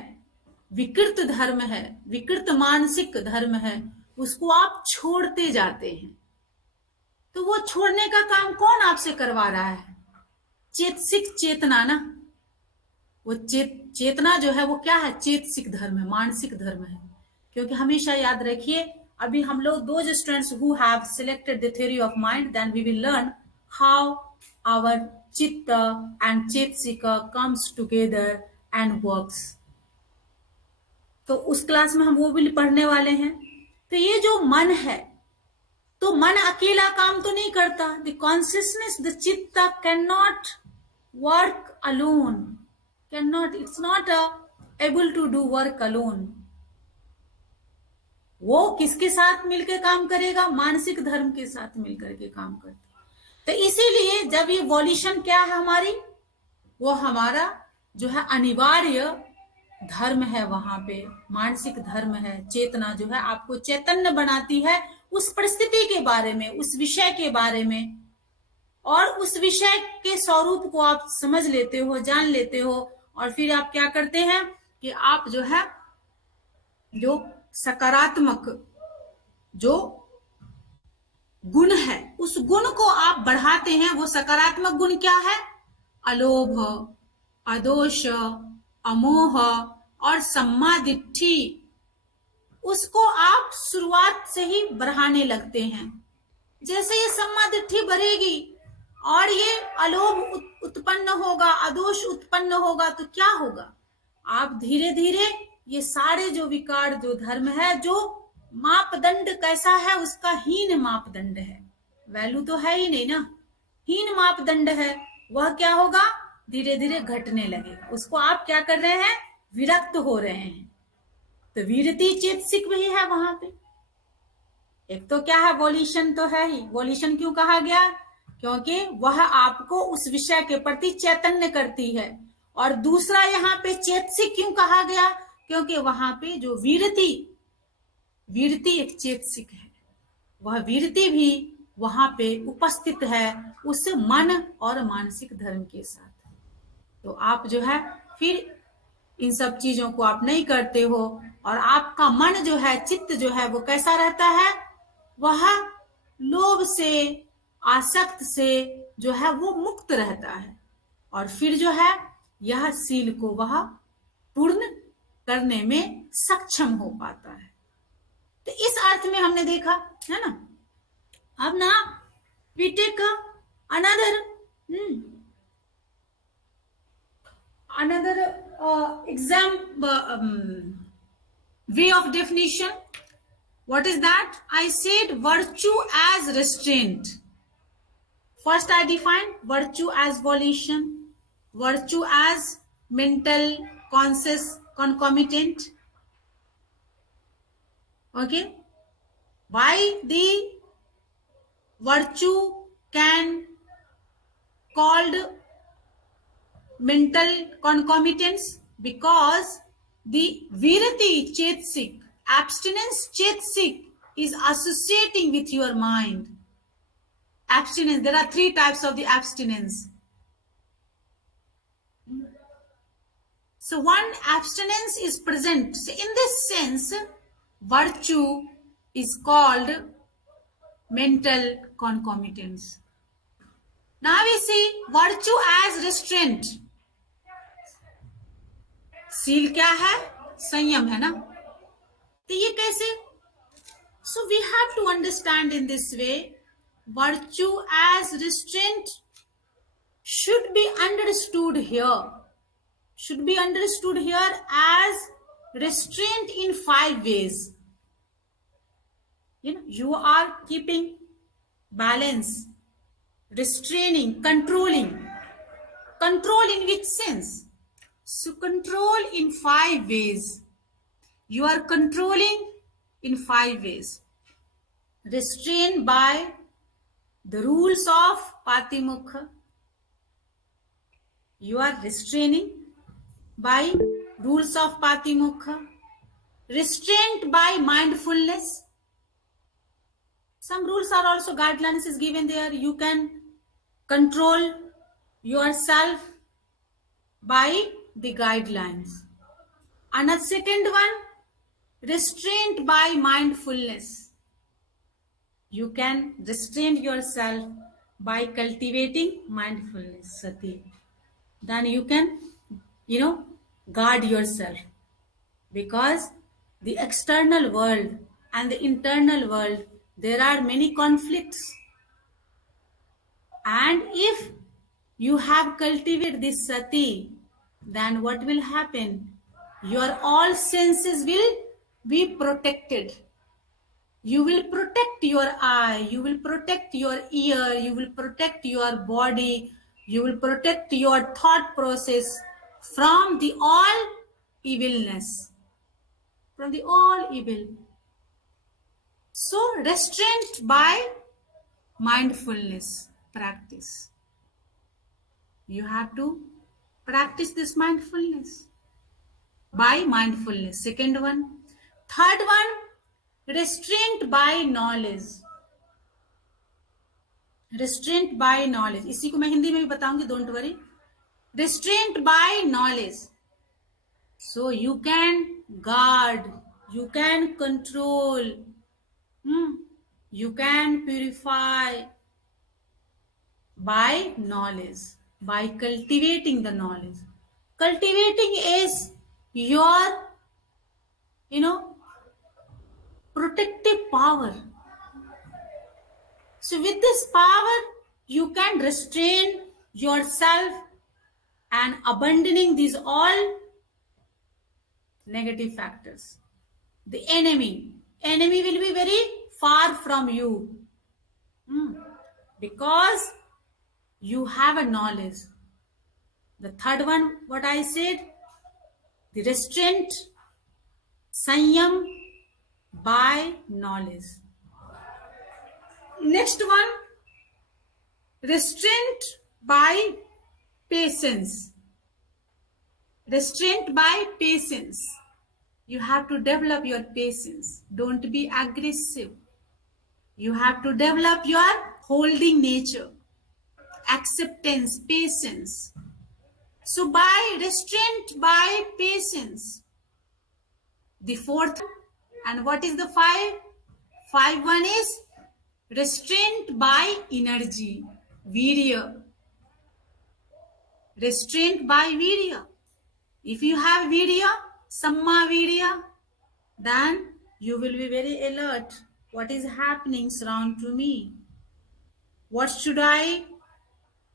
विकृत धर्म है, विकृत मानसिक धर्म है, उसको आप छोड़ते जाते हैं। तो वो छोड़ने का काम कौन आपसे करवा रहा है? चेतसिक चेतना ना। वो चेतना जो है वो क्या है? चेतसिक धर्म है, मानसिक धर्म है। क्योंकि हमेशा याद रखिए, अभी हम लोग those students who have selected the theory of mind, then we will learn how our citta and cetasika comes together and works. तो उस क्लास में हम वो भी पढ़ने वाले हैं। तो ये जो मन है, तो मन अकेला काम तो नहीं करता। The consciousness, the chitta can not work alone, can not, it's not able to do work alone. वो किसके साथ मिलकर काम करेगा? मानसिक धर्म के साथ मिलकर के काम करता। तो इसीलिए जब ये वॉल्यूशन क्या है हमारी, वो हमारा जो है अनिवार्य धर्म है, वहां पे मानसिक धर्म है। चेतना जो है आपको चैतन्य बनाती है उस परिस्थिति के बारे में, उस विषय के बारे में, और उस विषय के स्वरूप को आप समझ लेते हो, जान लेते हो। और फिर आप क्या करते हैं कि आप जो है जो सकारात्मक जो गुण है, उस गुण को आप बढ़ाते हैं। वो सकारात्मक गुण क्या है? अलोभ, अदोष, अमोह और सम्मा दिट्ठी। उसको आप शुरुआत से ही बढ़ाने लगते हैं। जैसे ये सम्मा दिट्ठी बढ़ेगी और ये अलोभ उत्पन्न होगा, अदोष उत्पन्न होगा, तो क्या होगा? आप धीरे धीरे ये सारे जो विकार, जो धर्म है, जो मापदंड कैसा है उसका हीन मापदंड है, वैल्यू तो है ही नहीं ना, हीन मापदंड है, वह क्या होगा? धीरे धीरे घटने लगेगा। उसको आप क्या कर रहे हैं? विरक्त हो रहे हैं। तो वीरति चेतसिक भी है वहां पे। एक तो क्या है? वॉल्यूशन तो है ही। वॉल्यूशन क्यों कहा गया? क्योंकि वह आपको उस विषय के प्रति चैतन्य करती है। और दूसरा यहाँ पे चेतसिक क्यों कहा गया? क्योंकि वहां पे जो वीरति, वीरति एक चेतसिक है, वह वीरति भी वहां पे उपस्थित है उस मन और मानसिक धर्म के साथ। तो आप जो है फिर इन सब चीजों को आप नहीं करते हो और आपका मन जो है, चित्त जो है, वो कैसा रहता है? वह लोभ से, आसक्त से जो है वो मुक्त रहता है और फिर जो है यह सील को वह पूर्ण करने में सक्षम हो पाता है। तो इस अर्थ में हमने देखा है ना। अब ना we take another another way of definition. What is that? I said virtue as restraint. First I defined virtue as volition, virtue as mental, conscious, concomitant. Okay? Why the virtue can called mental concomitants? Because the virati chetsik, abstinence chetsik, is associating with your mind. Abstinence, there are three types of the abstinence. So one abstinence is present. So in this sense, virtue is called mental concomitants. Now we see virtue as restraint. Seal क्या है? संयम है ना। तो ये कैसे? So we have to understand in this way, virtue as restraint should be understood here. Should be understood here as restraint in 5 ways. You are keeping balance, restraining, controlling. Control in which sense? So control in 5 ways. You are controlling in 5 ways. Restrain by the rules of Patimukha. You are restraining by rules of Patimukha. Restraint by mindfulness. Some rules are also guidelines is given there. You can control yourself by the guidelines. And a second one, restraint by mindfulness. You can restrain yourself by cultivating mindfulness, sati. Then you can, guard yourself, because the external world and the internal world, there are many conflicts. And if you have cultivated this sati, then what will happen? Your all senses will be protected. You will protect your eye, you will protect your ear, you will protect your body, you will protect your thought process from the all evilness, from the all evil. So restraint by mindfulness practice. You have to practice this mindfulness by mindfulness. Second one. Third one, restraint by knowledge. Restraint by knowledge. इसी को मैं हिंदी में भी बताऊंगी, don't worry. Restraint by knowledge. So you can guard, you can control You can purify by knowledge, by cultivating the knowledge. Cultivating is your, you know, protective power. So, with this power, you can restrain yourself and abandoning these all negative factors. The enemy will be very far from you. Because you have a knowledge. The third one, what I said, the restraint, sanyam by knowledge. Next one, restraint by patience. Restraint by patience. You have to develop your patience. Don't be aggressive. You have to develop your holding nature, acceptance, patience. So, by restraint, by patience. The fourth, and what is the five? Five one is restraint by energy, virya. Restraint by virya. If you have virya, samma virya, then you will be very alert. What is happening surround to me? What should I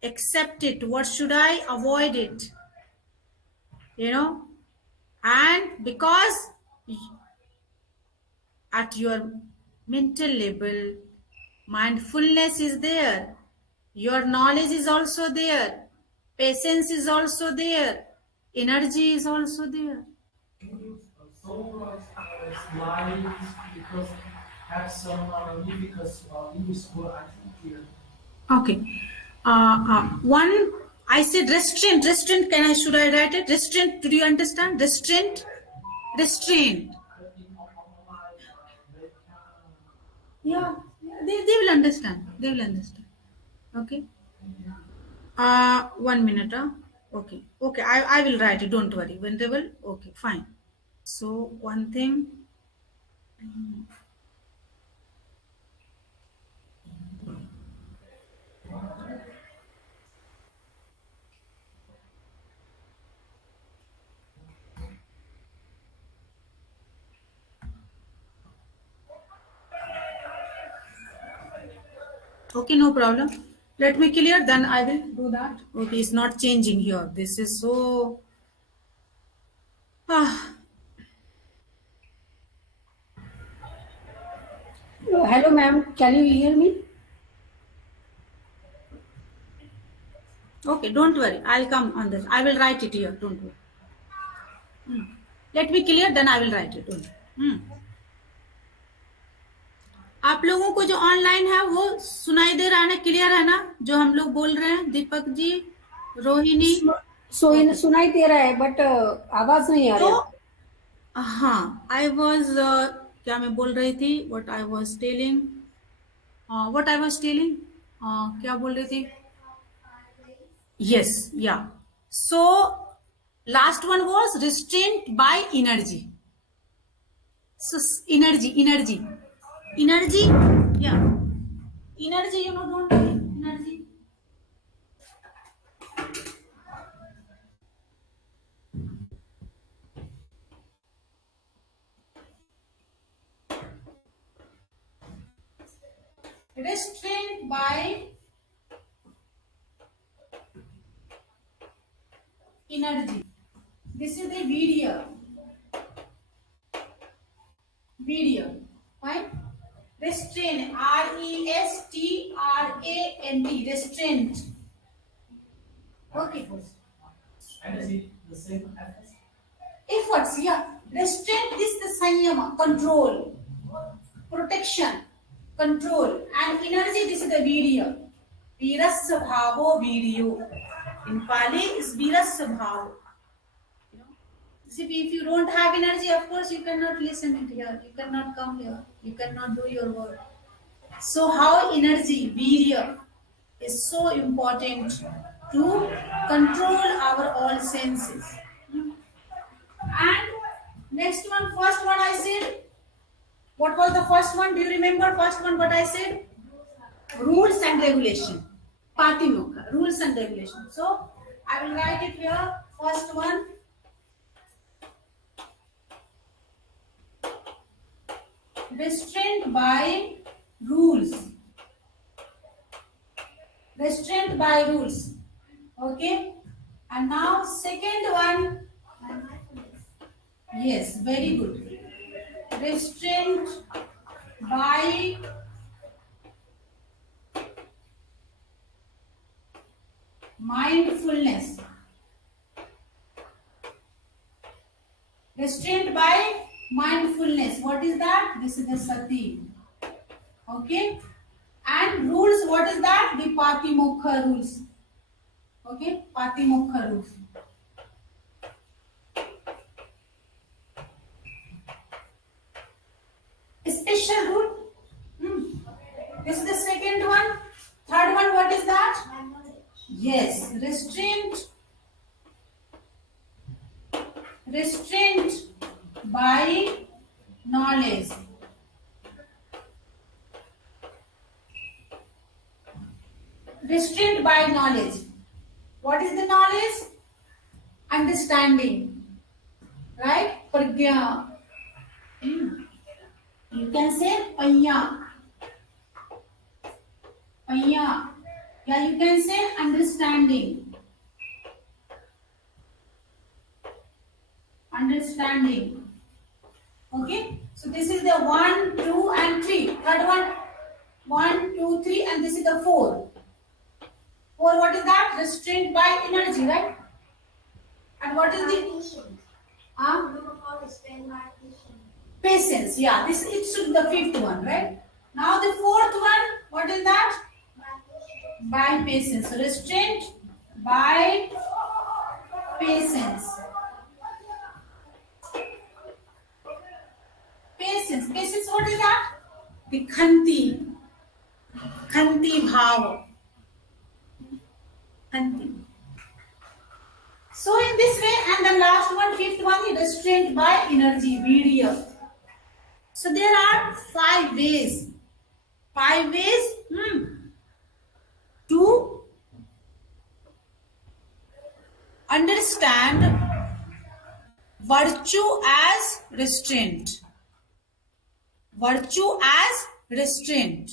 accept it? What should I avoid it? You know, and because at your mental level, mindfulness is there, your knowledge is also there, patience is also there, energy is also there. So slides because have some because in the school I think here. Okay. One, I said restraint. Restraint. Can I? Should I write it? Restraint. Do you understand? Restraint. Restraint. Yeah. They will understand. They will understand. Okay. 1 minute. Okay. Okay. I will write it. Don't worry. When they will. Okay. Fine. So one thing. Okay. No problem. Let me clear. Then I will do that. Okay. It's not changing here. This is so. Ah. Hello, ma'am. Can you hear me? Okay, don't worry. I'll come on this. I will write it here. Don't worry. Let me clear, then I will write it. Don't worry. आप लोगों को जो online है वो सुनाई दे रहा है ना, क्लियर है ना जो हम लोग बोल रहे हैं, दीपक जी, रोहिणी? ओके। सुनाई दे रहा है बट आवाज नहीं आ तो रहा। हाँ, आई वॉज क्या मैं बोल रही थी, what I was telling, what I was telling, क्या बोल रही थी? Yes, yeah. So last one was restraint by energy. So energy, yeah, energy. You know, don't worry, energy. Restraint by energy. This is the video. Video. Fine. Restrain. restraint. Restraint. Okay. And is it the same as Efforts. Yeah. Restraint is the sanyama, control, protection, control, and energy. This is the video. Virasya bhavo video. In Pali is virasya bhavo. You know, see, if you don't have energy, of course you cannot listen it here. You cannot come here. You cannot do your work. So how energy, virya, is so important to control our all senses. And next one, first one I said What was the first one? Do you remember first one what I said? Rules and regulation. Patimukha, rules and regulation. So I will write it here. First one, restraint by rules. Restraint by rules. Okay. And now second one. Yes, very good. Restraint by mindfulness. Restraint by mindfulness. What is that? This is the sati. Okay. And rules, what is that? The Patimokha rules. Okay. Patimokha rules. Special rule. This is the second one. Third one, what is that? Yes. Restraint. Restraint by knowledge. Restraint by knowledge. What is the knowledge? Understanding. Right? Pragya. You can say panya. Panya. Yeah, you can say understanding. Understanding. Okay? So this is the 1, 2 and 3. Third one, 1, 2, 3 and this is the 4. 4, what is that? Restraint by energy, right? And what is the patience? Yeah, this it should be the fifth one, right? Now the fourth one, what is that? By patience. So restraint by patience. Patience. Patience, what is that? The khanti. Khanti bhav. Khanti. So in this way, and the last one, fifth one, is restraint by energy, virya. So there are 5 ways. 5 ways to understand virtue as restraint. Virtue as restraint.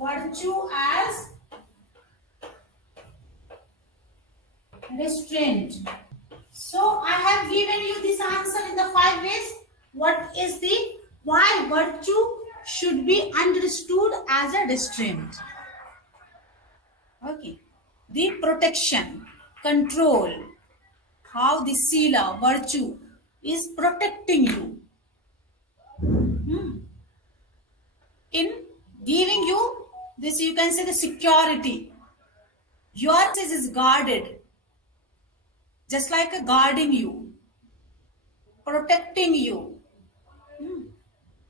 Virtue as restraint. So I have given you this answer in the 5 ways. What is the why virtue should be understood as a restraint? Okay. The protection, control, how the sila, virtue, is protecting you. In giving you this, you can say the security. Your is guarded, just like a guarding you, protecting you.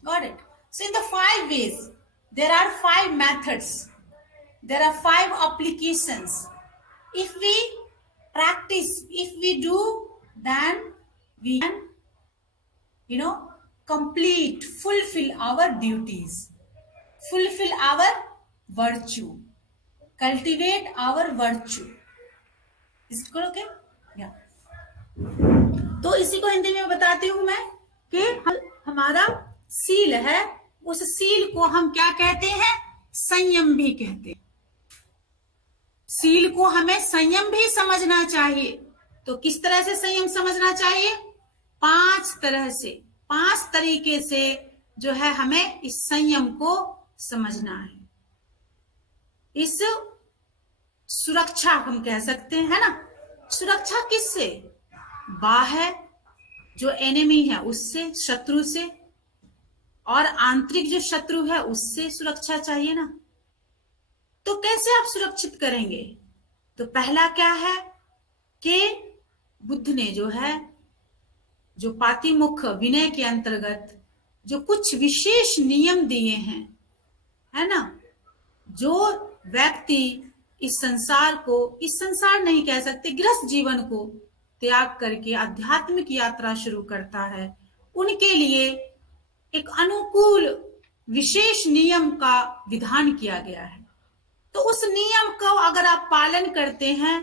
Got it? So in the 5 ways, there are 5 methods. There are 5 applications. If we practice, if we do, then we can, complete, fulfill our duties, fulfill our virtue, cultivate our virtue. Is it okay? Yeah. तो इसी को हिंदी में बताती हूं मैं कि हमारा seal है, उस सील को हम क्या कहते हैं? संयम भी कहते हैं। सील को हमें संयम भी समझना चाहिए। तो किस तरह से संयम समझना चाहिए? 5 तरह से, 5 तरीके से जो है हमें इस संयम को समझना है। इस सुरक्षा हम कह सकते हैं, है ना? सुरक्षा किससे? बाह्य जो एनिमी है उससे, शत्रु से, और आंतरिक जो शत्रु है उससे सुरक्षा चाहिए ना। तो कैसे आप सुरक्षित करेंगे? तो पहला क्या है कि बुद्ध ने जो है, जो पातिमुख विनय के अंतर्गत जो कुछ विशेष नियम दिए हैं, है ना, जो व्यक्ति इस संसार नहीं कह सकते, गृहस्थ जीवन को त्याग करके आध्यात्मिक यात्रा शुरू करता है, उनके लिए एक अनुकूल विशेष नियम का विधान किया गया है। तो उस नियम को अगर आप पालन करते हैं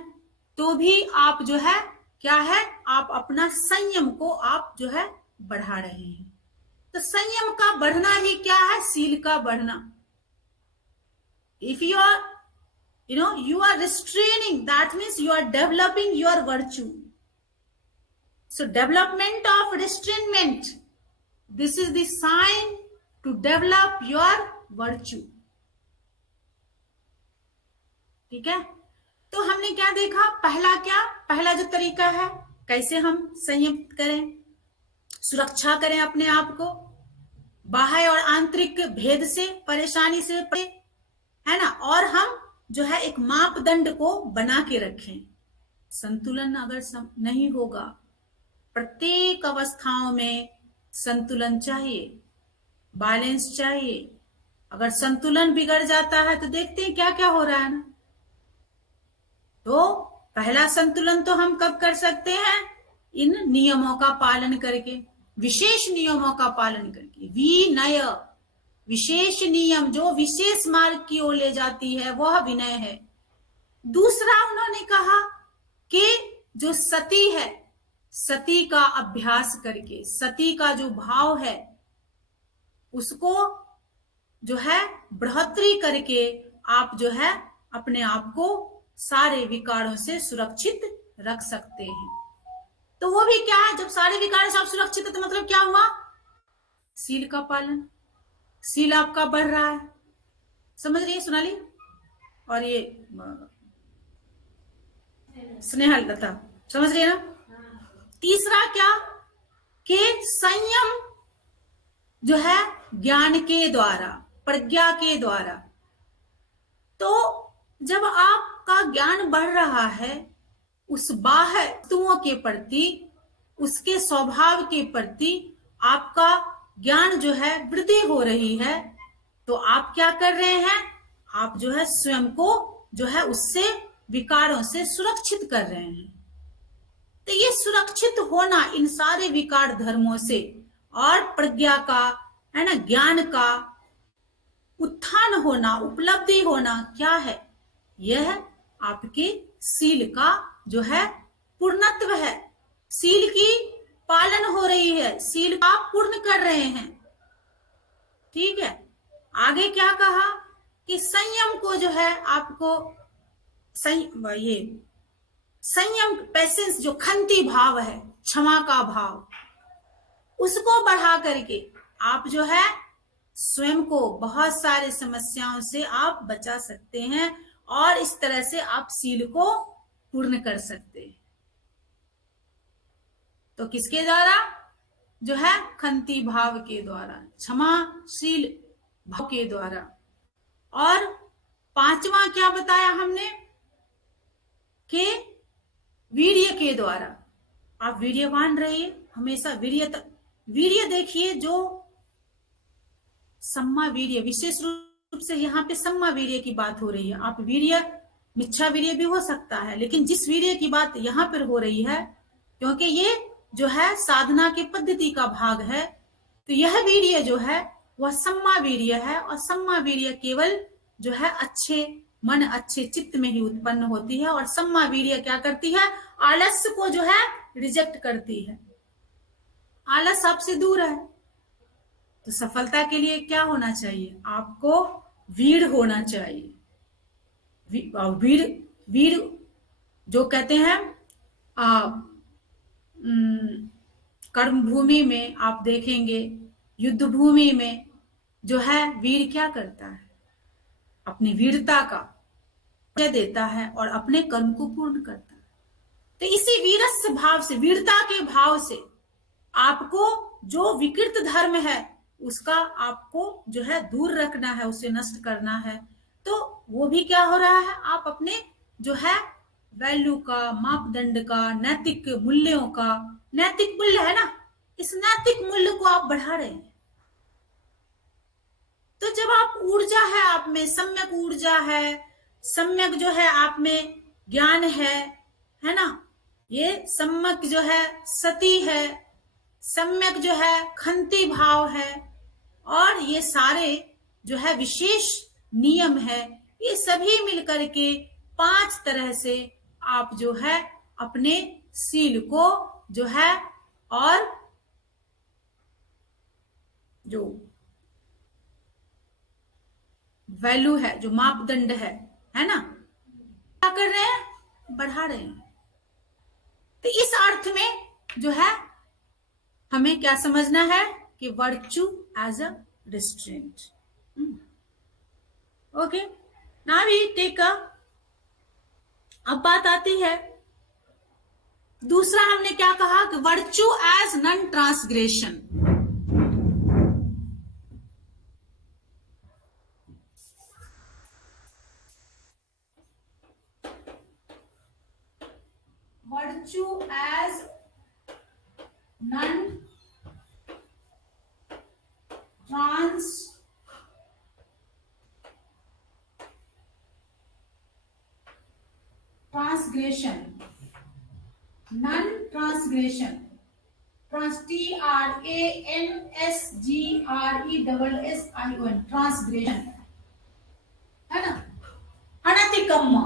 तो भी आप जो है क्या है, आप अपना संयम को आप जो है बढ़ा रहे हैं। तो संयम का बढ़ना ही क्या है, शील का बढ़ना। If you are, you are restraining, that means you are developing your virtue. So development of restrainment, this is the sign to develop your virtue. ठीक है, तो हमने क्या देखा, पहला जो तरीका है कैसे हम संयम करें, सुरक्षा करें अपने आप को बाह्य और आंतरिक भेद से, परेशानी से, है ना, और हम जो है एक मापदंड को बना के रखें। संतुलन अगर नहीं होगा, प्रत्येक अवस्थाओं में संतुलन चाहिए, बैलेंस चाहिए। अगर संतुलन बिगड़ जाता है तो देखते हैं क्या क्या हो रहा है ना। तो पहला संतुलन तो हम कब कर सकते हैं, इन नियमों का पालन करके, विशेष नियमों का पालन करके। विनय, विशेष नियम जो विशेष मार्ग की ओर ले जाती है, वह विनय है। दूसरा उन्होंने कहा कि जो सती है, सती का अभ्यास करके, सती का जो भाव है उसको जो है बढ़ोतरी करके आप जो है अपने आप को सारे विकारों से सुरक्षित रख सकते हैं। तो वो भी क्या है, जब सारे विकारों से आप सुरक्षित है तो मतलब क्या हुआ, शील का पालन, शील आपका बढ़ रहा है। समझ रही है सोनाली और ये स्नेहल लता, समझ रही है ना। तीसरा क्या, कि संयम जो है ज्ञान के द्वारा, प्रज्ञा के द्वारा। तो जब आपका ज्ञान बढ़ रहा है उस बाह्य वस्तुओं के प्रति, उसके स्वभाव के प्रति आपका ज्ञान जो है वृद्धि हो रही है, तो आप क्या कर रहे हैं, आप जो है स्वयं को जो है उससे, विकारों से सुरक्षित कर रहे हैं। तो ये सुरक्षित होना इन सारे विकार धर्मों से और प्रज्ञा का, है ना, ज्ञान का उत्थान होना, उपलब्धि होना क्या है, यह आपके शील का जो है पूर्णत्व है। शील की पालन हो रही है, शील का पूर्ण कर रहे हैं। ठीक है, आगे क्या कहा कि संयम को जो है आपको ये संयम, पेशेंस, जो खंती भाव है, क्षमा का भाव, उसको बढ़ा करके आप जो है स्वयं को बहुत सारे समस्याओं से आप बचा सकते हैं और इस तरह से आप शील को पूर्ण कर सकते हैं। तो किसके द्वारा, जो है खंती भाव के द्वारा, क्षमाशील भाव के द्वारा। और पांचवा क्या बताया हमने, कि वीर्य के द्वारा। आप वीर्यवान रहिए हमेशा, वीर्य देखिए, जो सम्मा वीर्य, विशेष रूप से यहाँ पे सम्मा वीर्य की बात हो रही है। आप वीर्य, मिच्छा वीर्य भी हो सकता है, लेकिन जिस वीर्य की बात यहाँ पर हो रही है, क्योंकि ये जो है साधना की पद्धति का भाग है, तो यह वीर्य जो है वह सम्मा वीर्य है। और सम्मा वीर्य केवल जो है अच्छे मन, अच्छे चित्त में ही उत्पन्न होती है। और सम्मा वीर्य क्या करती है, आलस्य को जो है रिजेक्ट करती है। आलस आपसे दूर है। तो सफलता के लिए क्या होना चाहिए, आपको वीर होना चाहिए। वीर जो कहते हैं, कर्म भूमि में आप देखेंगे, युद्ध भूमि में जो है वीर क्या करता है, अपनी वीरता का परिचय देता है और अपने कर्म को पूर्ण करता है। तो इसी वीरस्य भाव से, वीरता के भाव से आपको जो विकृत धर्म है उसका आपको जो है दूर रखना है, उसे नष्ट करना है। तो वो भी क्या हो रहा है, आप अपने जो है वैल्यू का, मापदंड का, नैतिक मूल्यों का, नैतिक मूल्य है ना, इस नैतिक मूल्य को आप बढ़ा रहे हैं। तो जब आप ऊर्जा है आप में, सम्यक ऊर्जा है, सम्यक जो है आप में ज्ञान है ना, ये सम्यक जो है सती है, सम्यक जो है खंती भाव है, और ये सारे जो है विशेष नियम है, ये सभी मिलकर के 5 तरह से आप जो है अपने सील को जो है, और जो वैल्यू है, जो मापदंड है ना, क्या कर रहे हैं, बढ़ा रहे हैं। तो इस अर्थ में जो है हमें क्या समझना है कि virtue as a restraint. Okay, ना भी टेक अ, अब बात आती है दूसरा, हमने क्या कहा कि virtue as non transgression. Virtue as non transgression, non transgression, TRANSGRESSION, transgression है ना, अनतिकम्म,